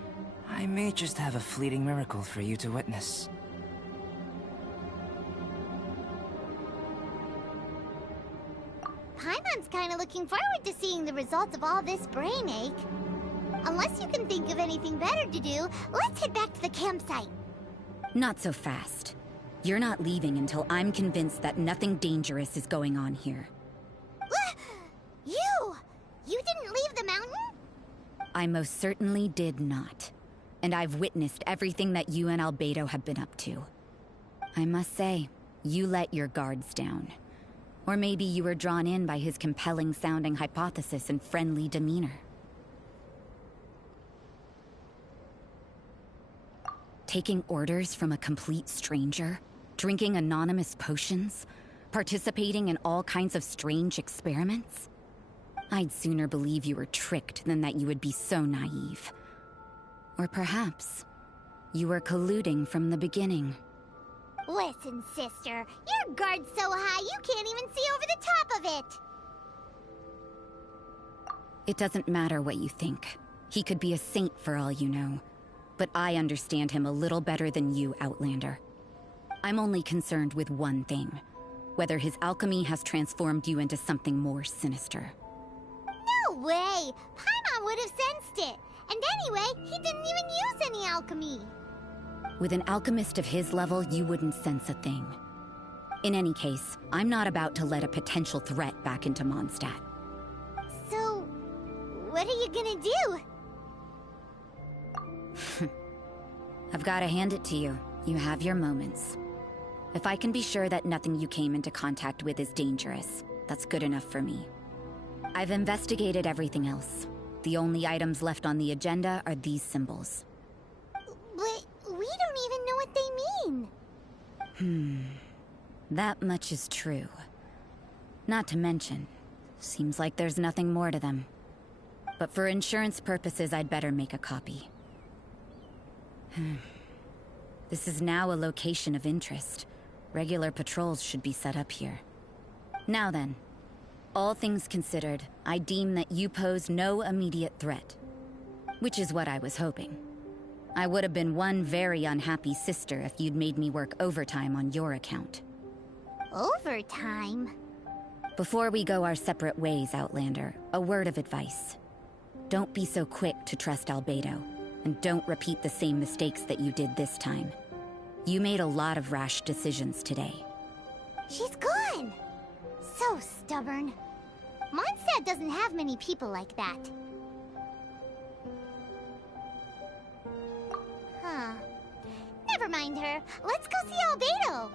I may just have a fleeting miracle for you to witness. Paimon's kinda looking forward to seeing the results of all this brain ache. Unless you can think of anything better to do, let's head back to the campsite. Not so fast. You're not leaving until I'm convinced that nothing dangerous is going on here. You! You didn't leave the mountain? I most certainly did not. And I've witnessed everything that you and Albedo have been up to. I must say, you let your guards down. Or maybe you were drawn in by his compelling-sounding hypothesis and friendly demeanor. Taking orders from a complete stranger? Drinking anonymous potions? Participating in all kinds of strange experiments? I'd sooner believe you were tricked than that you would be so naive. Or perhaps, you were colluding from the beginning. Listen, sister, your guard's so high you can't even see over the top of it! It doesn't matter what you think. He could be a saint for all you know. But I understand him a little better than you, Outlander. I'm only concerned with one thing. Whether his alchemy has transformed you into something more sinister. No way! Paimon would have sensed it! And anyway, he didn't even use any alchemy! With an alchemist of his level, you wouldn't sense a thing. In any case, I'm not about to let a potential threat back into Mondstadt. So, what are you gonna do? I've gotta hand it to you. You have your moments. If I can be sure that nothing you came into contact with is dangerous, that's good enough for me. I've investigated everything else. The only items left on the agenda are these symbols. But we don't even know what they mean. That much is true. Not to mention, seems like there's nothing more to them. But for insurance purposes, I'd better make a copy. This is now a location of interest. Regular patrols should be set up here. Now then, all things considered, I deem that you pose no immediate threat. Which is what I was hoping. I would have been one very unhappy sister if you'd made me work overtime on your account. Overtime? Before we go our separate ways, Outlander, a word of advice. Don't be so quick to trust Albedo, and don't repeat the same mistakes that you did this time. You made a lot of rash decisions today. She's gone! So stubborn. Mondstadt doesn't have many people like that. find her. Let's go see Albedo.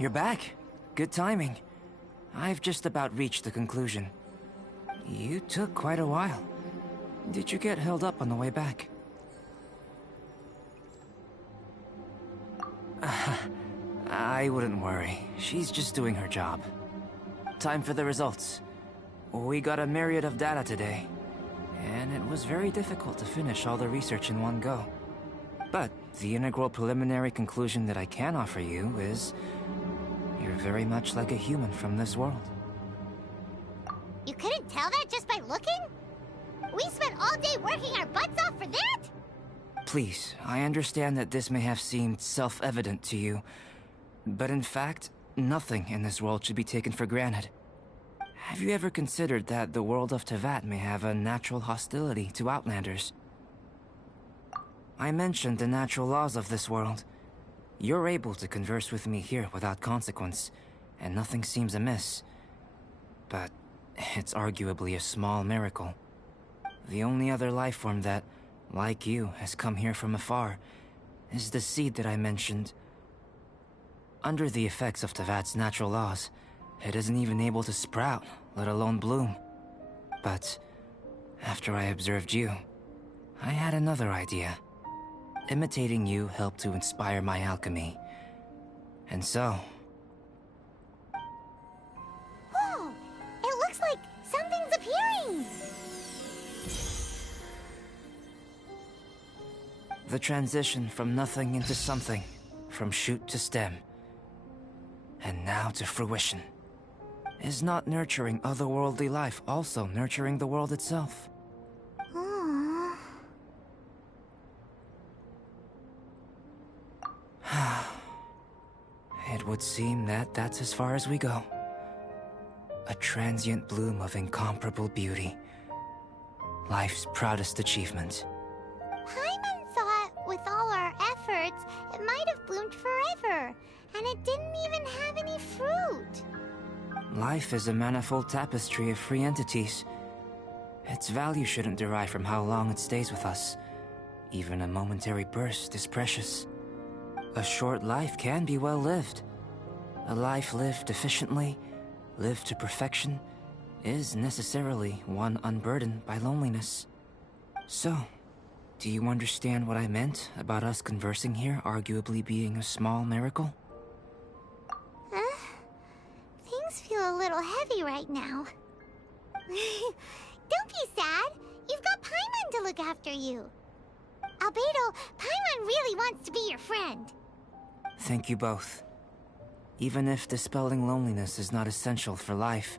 You're back. Good timing. I've just about reached the conclusion. You took quite a while. Did you get held up on the way back? I wouldn't worry. She's just doing her job. Time for the results. We got a myriad of data today, and it was very difficult to finish all the research in one go. But the integral preliminary conclusion that I can offer you is you're very much like a human from this world. You couldn't tell that just by looking? We spent all day working our butts off for that? Please, I understand that this may have seemed self-evident to you, but in fact, nothing in this world should be taken for granted. Have you ever considered that the world of Teyvat may have a natural hostility to Outlanders? I mentioned the natural laws of this world. You're able to converse with me here without consequence, and nothing seems amiss. But it's arguably a small miracle. The only other life form that, like you, has come here from afar is the seed that I mentioned. Under the effects of Teyvat's natural laws, it isn't even able to sprout, let alone bloom. But after I observed you, I had another idea. Imitating you helped to inspire my alchemy. And so... Whoa! It looks like something's appearing! The transition from nothing into something, from shoot to stem, and now to fruition. Is not nurturing otherworldly life also nurturing the world itself? Aww. It would seem that that's as far as we go. A transient bloom of incomparable beauty. Life's proudest achievement. Paimon thought with all our efforts, it might have bloomed forever, and it didn't even have any fruit. Life is a manifold tapestry of free entities. Its value shouldn't derive from how long it stays with us. Even a momentary burst is precious. A short life can be well lived. A life lived efficiently, lived to perfection, is necessarily one unburdened by loneliness. So, do you understand what I meant about us conversing here arguably being a small miracle? Things feel a little heavy right now. Don't be sad. You've got Paimon to look after you. Albedo, Paimon really wants to be your friend. Thank you both. Even if dispelling loneliness is not essential for life,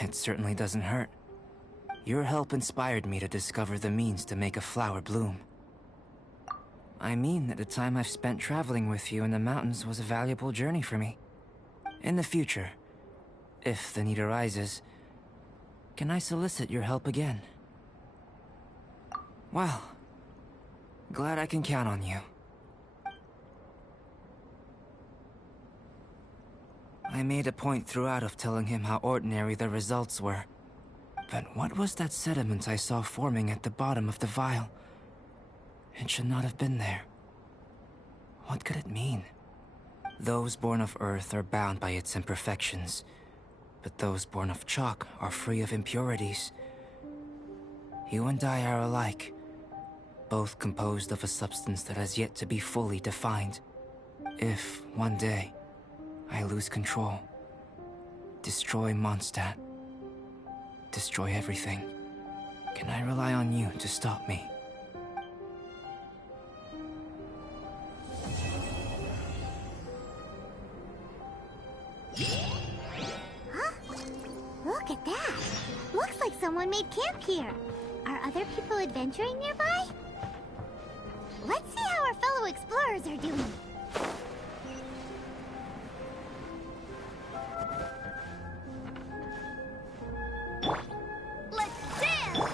it certainly doesn't hurt. Your help inspired me to discover the means to make a flower bloom. I mean that the time I've spent traveling with you in the mountains was a valuable journey for me. In the future, if the need arises, can I solicit your help again? Well, glad I can count on you. I made a point throughout of telling him how ordinary the results were. But what was that sediment I saw forming at the bottom of the vial? It should not have been there. What could it mean? Those born of Earth are bound by its imperfections, but those born of chalk are free of impurities. You and I are alike, both composed of a substance that has yet to be fully defined. If, one day, I lose control, destroy Mondstadt, destroy everything, can I rely on you to stop me? Look at that. Looks like someone made camp here. Are other people adventuring nearby? Let's see how our fellow explorers are doing. Let's dance!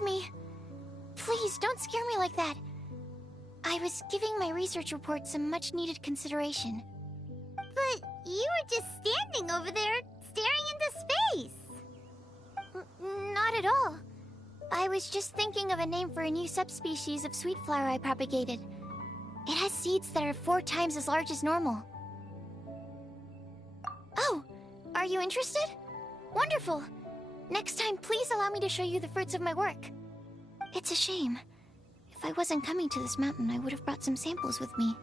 scared me. Please, don't scare me like that. I was giving my research report some much-needed consideration. But you were just standing over there, staring into space. Not at all. I was just thinking of a name for a new subspecies of sweet flower I propagated. It has seeds that are 4 times as large as normal. Oh, are you interested? Wonderful. Next time, please allow me to show you the fruits of my work. It's a shame. If I wasn't coming to this mountain, I would have brought some samples with me.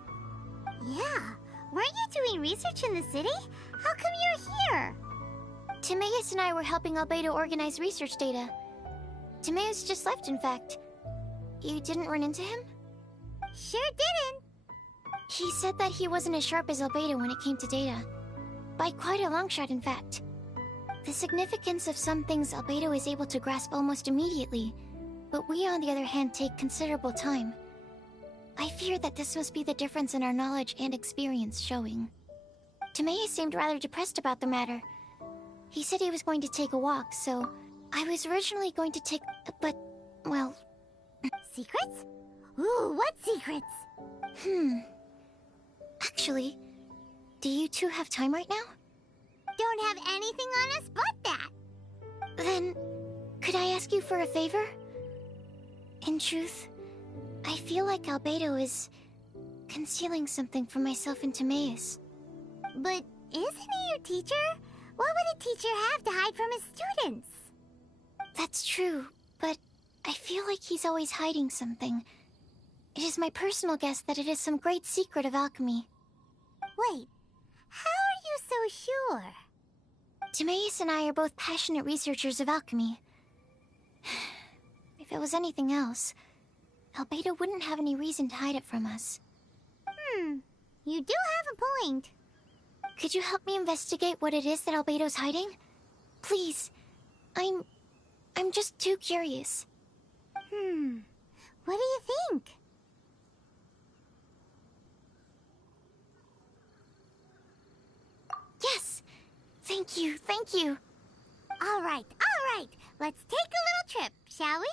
Yeah. Weren't you doing research in the city? How come you're here? Timaeus and I were helping Albedo organize research data. Timaeus just left, in fact. You didn't run into him? Sure didn't. He said that he wasn't as sharp as Albedo when it came to data. By quite a long shot, in fact. The significance of some things Albedo is able to grasp almost immediately, but we, on the other hand, take considerable time. I fear that this must be the difference in our knowledge and experience showing. Timaeus seemed rather depressed about the matter. He said he was going to take a walk, so I was originally going to take... but, well... Secrets? Ooh, what secrets? Actually, do you two have time right now? Don't have anything on us but that. Then, could I ask you for a favor? In truth, I feel like Albedo is concealing something from myself and Timaeus. But isn't he your teacher? What would a teacher have to hide from his students? That's true, but I feel like he's always hiding something. It is my personal guess that it is some great secret of alchemy. Wait, how are you so sure? Timaeus and I are both passionate researchers of alchemy. If it was anything else, Albedo wouldn't have any reason to hide it from us. You do have a point. Could you help me investigate what it is that Albedo's hiding? Please. I'm just too curious. What do you think? Yes! Thank you, thank you. All right. Let's take a little trip, shall we?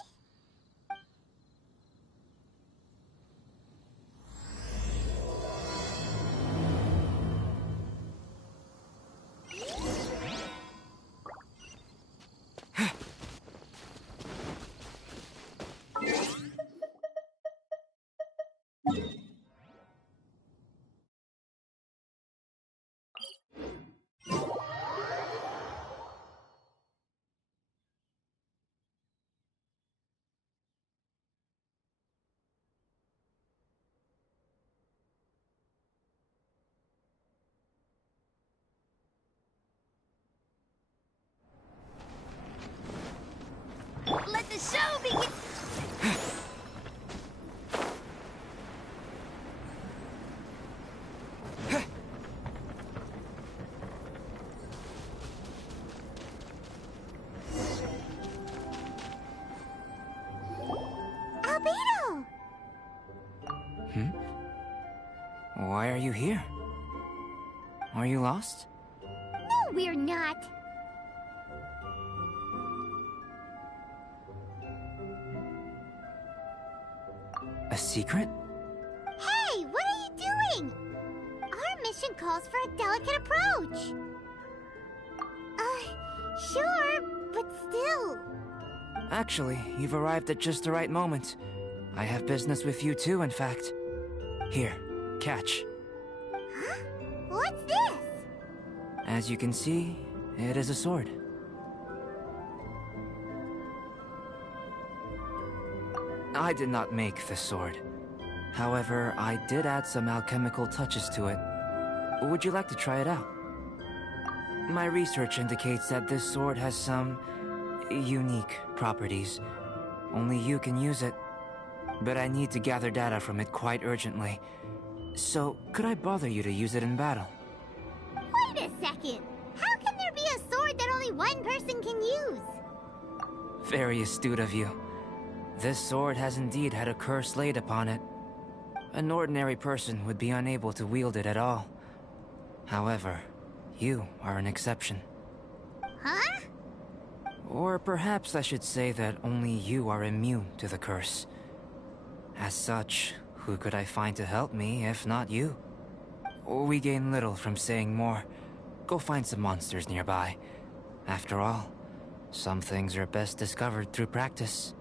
Let the show begin! Albedo! Why are you here? Are you lost? No, we're not. A secret? Hey, what are you doing? Our mission calls for a delicate approach. Sure, but still. Actually, you've arrived at just the right moment. I have business with you too, in fact. Here, catch. Huh? What's this? As you can see, it is a sword. I did not make the sword. However, I did add some alchemical touches to it. Would you like to try it out? My research indicates that this sword has some unique properties. Only you can use it. But I need to gather data from it quite urgently. So, could I bother you to use it in battle? Wait a second! How can there be a sword that only one person can use? Very astute of you. This sword has indeed had a curse laid upon it. An ordinary person would be unable to wield it at all. However, you are an exception. Huh? Or perhaps I should say that only you are immune to the curse. As such, who could I find to help me if not you? We gain little from saying more. Go find some monsters nearby. After all, some things are best discovered through practice.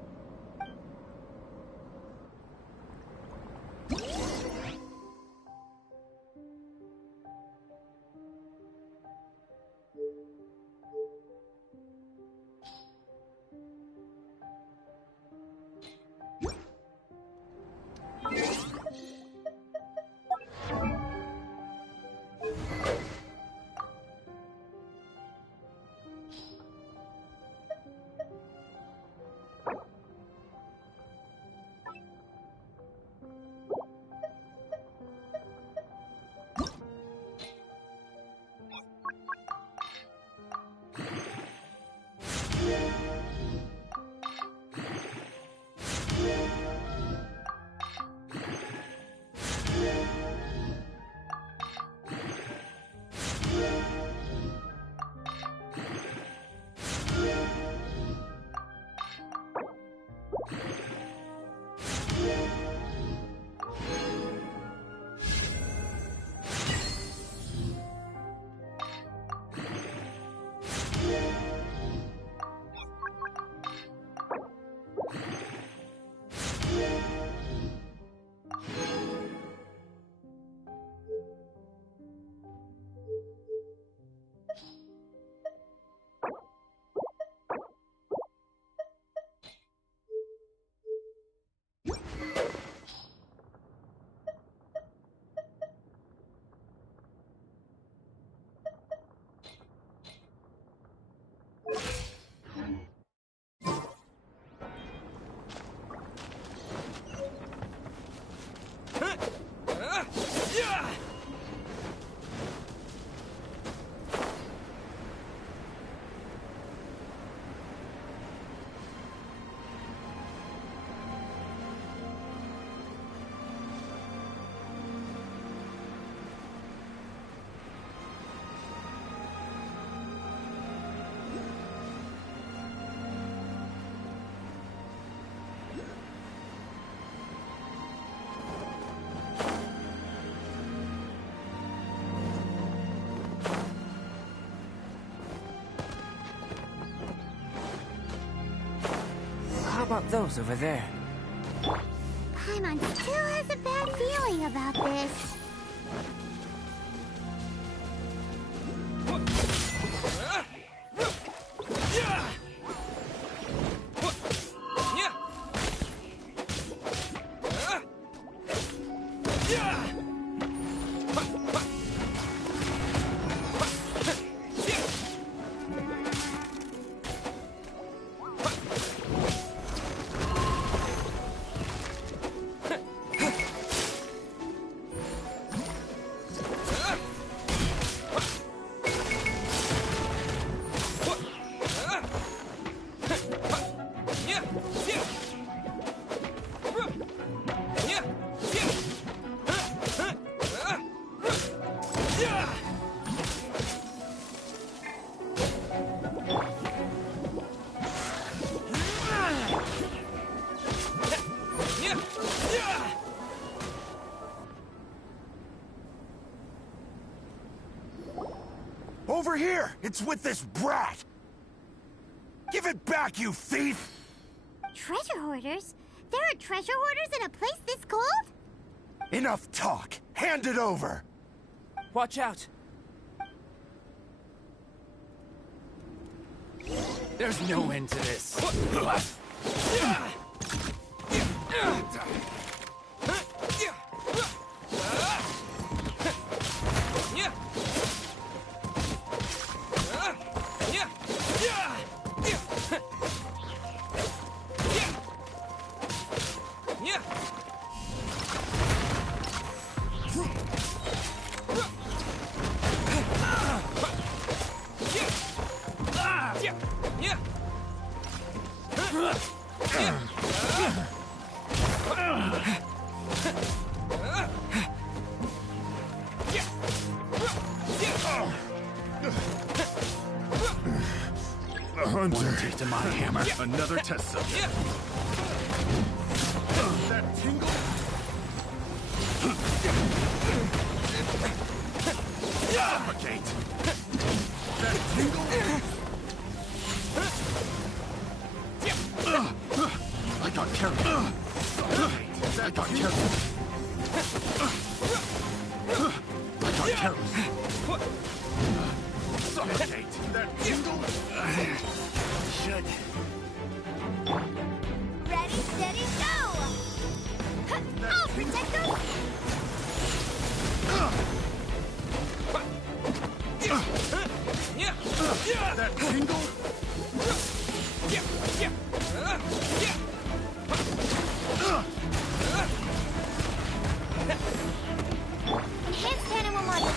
How about those over there? Paimon still has a bad feeling about this. Over here! It's with this brat! Give it back, you thief! Treasure hoarders? There are treasure hoarders in a place this cold? Enough talk! Hand it over! Watch out! There's no end to this. Hunter. One taste of my hammer, another test subject. That tingle? Suffocate. That tingle? I got carried. Suffocate. I got carried. I got carried. Suffocate. That tingle? Should. Ready, steady, go! I'll protect us! That tingle? Enhanced animal model.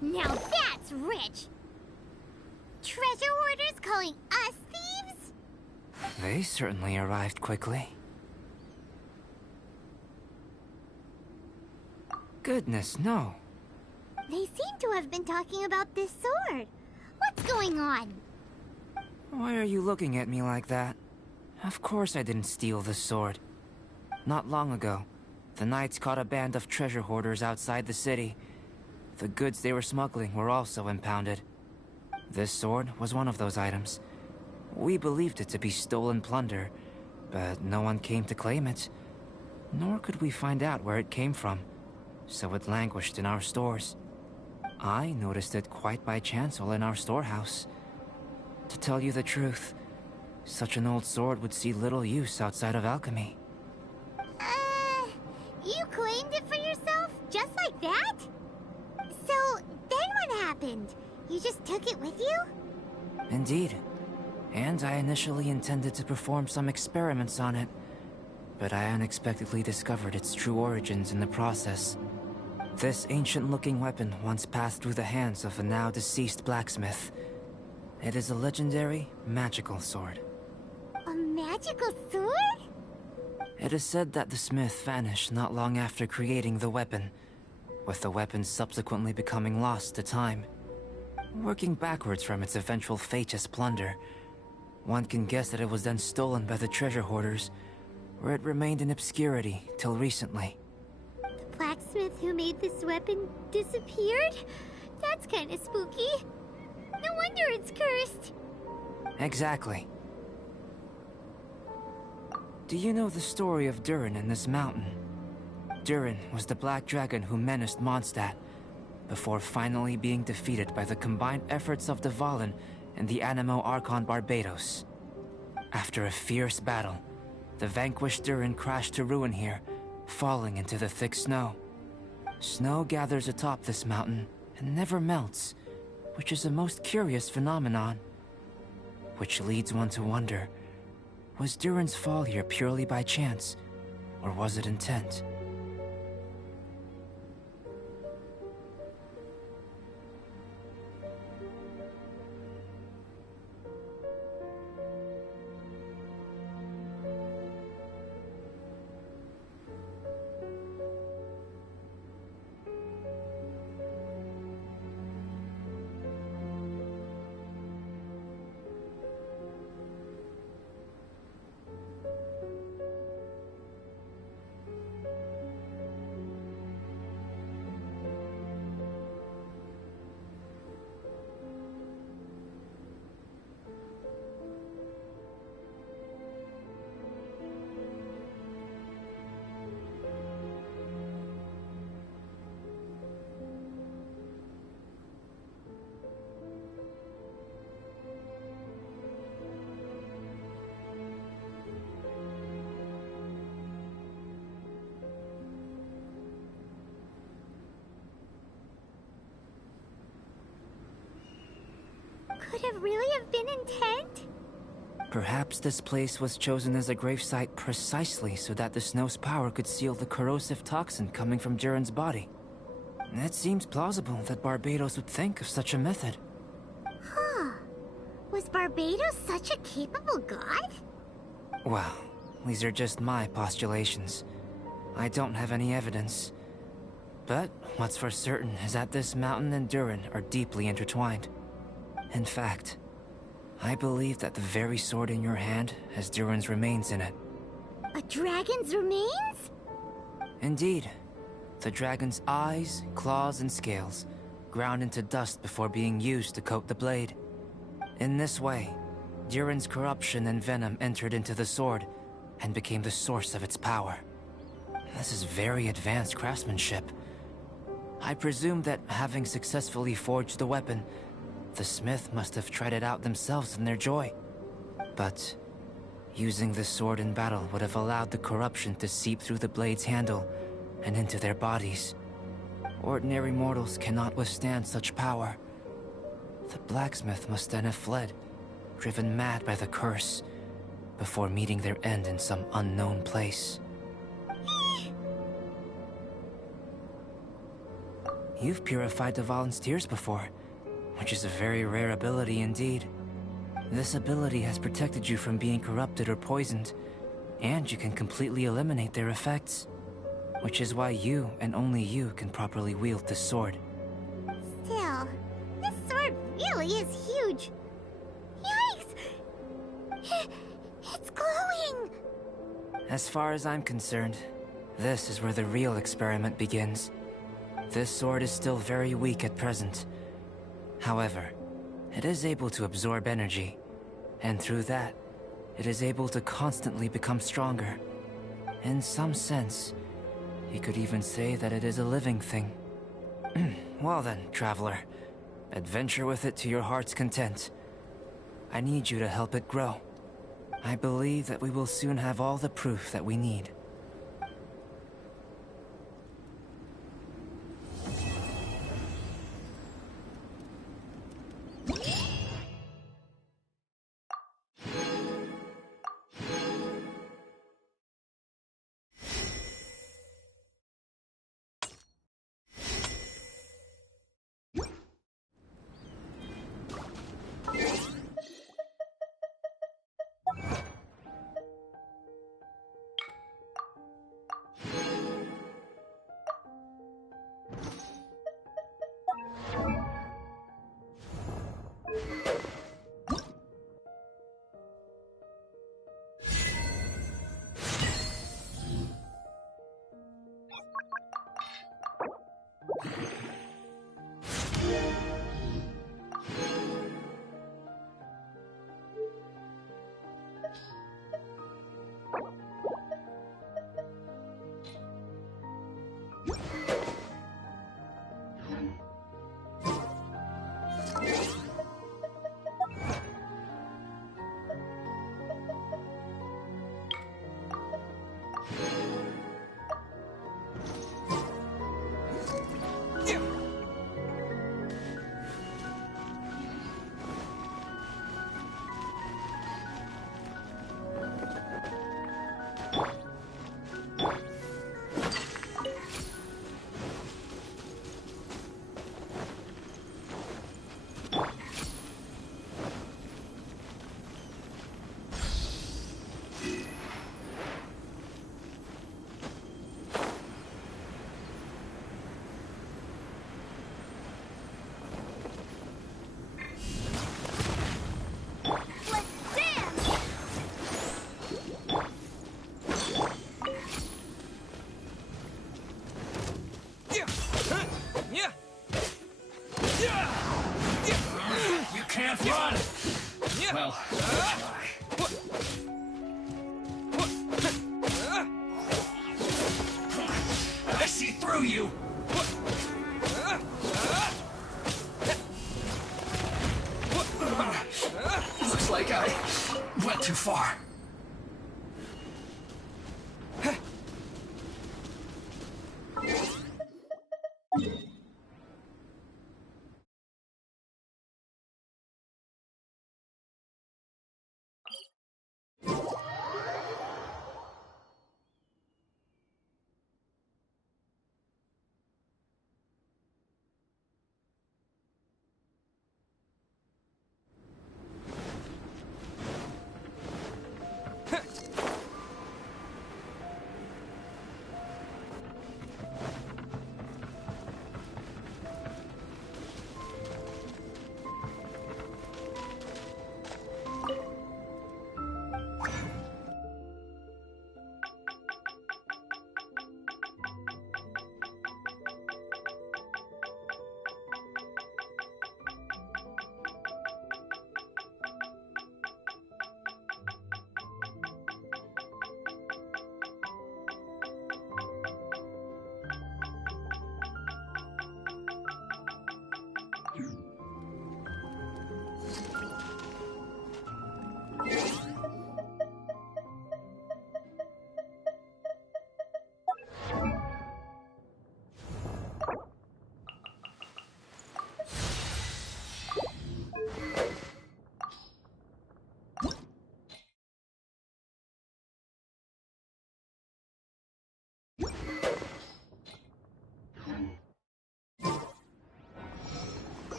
Now that's rich! Treasure hoarders calling us thieves? They certainly arrived quickly. Goodness, no. They seem to have been talking about this sword. What's going on? Why are you looking at me like that? Of course I didn't steal this sword. Not long ago, the Knights caught a band of treasure hoarders outside the city. The goods they were smuggling were also impounded. This sword was one of those items. We believed it to be stolen plunder, but no one came to claim it. Nor could we find out where it came from, so it languished in our stores. I noticed it quite by chance while in our storehouse. To tell you the truth, such an old sword would see little use outside of alchemy. You claimed it for yourself? Just like that? So, then what happened? You just took it with you? Indeed. And I initially intended to perform some experiments on it, but I unexpectedly discovered its true origins in the process. This ancient-looking weapon once passed through the hands of a now-deceased blacksmith. It is a legendary, magical sword. A magical sword? It is said that the smith vanished not long after creating the weapon, with the weapon subsequently becoming lost to time. Working backwards from its eventual fate as plunder, one can guess that it was then stolen by the treasure hoarders, where it remained in obscurity till recently. The blacksmith who made this weapon disappeared? That's kind of spooky. No wonder it's cursed. Exactly. Do you know the story of Durin and this mountain? Durin was the black dragon who menaced Mondstadt, before finally being defeated by the combined efforts of the Valen and the Animo Archon Barbados. After a fierce battle, the vanquished Durin crashed to ruin here, falling into the thick snow. Snow gathers atop this mountain and never melts, which is a most curious phenomenon. Which leads one to wonder, was Durin's fall here purely by chance, or was it intent? Could it really have been intent? Perhaps this place was chosen as a gravesite precisely so that the snow's power could seal the corrosive toxin coming from Durin's body. It seems plausible that Barbados would think of such a method. Huh. Was Barbados such a capable god? Well, these are just my postulations. I don't have any evidence. But what's for certain is that this mountain and Durin are deeply intertwined. In fact, I believe that the very sword in your hand has Durin's remains in it. A dragon's remains? Indeed. The dragon's eyes, claws, and scales ground into dust before being used to coat the blade. In this way, Durin's corruption and venom entered into the sword and became the source of its power. This is very advanced craftsmanship. I presume that having successfully forged the weapon, the smith must have tried it out themselves in their joy. But using the sword in battle would have allowed the corruption to seep through the blade's handle and into their bodies. Ordinary mortals cannot withstand such power. The blacksmith must then have fled, driven mad by the curse, before meeting their end in some unknown place. You've purified the volunteers before, which is a very rare ability indeed. This ability has protected you from being corrupted or poisoned, and you can completely eliminate their effects. Which is why you, and only you, can properly wield this sword. Still, this sword really is huge. Yikes! It's glowing! As far as I'm concerned, this is where the real experiment begins. This sword is still very weak at present. However, it is able to absorb energy, and through that, it is able to constantly become stronger. In some sense, you could even say that it is a living thing. Well then, traveler, adventure with it to your heart's content. I need you to help it grow. I believe that we will soon have all the proof that we need. I see through you! Looks like I went too far.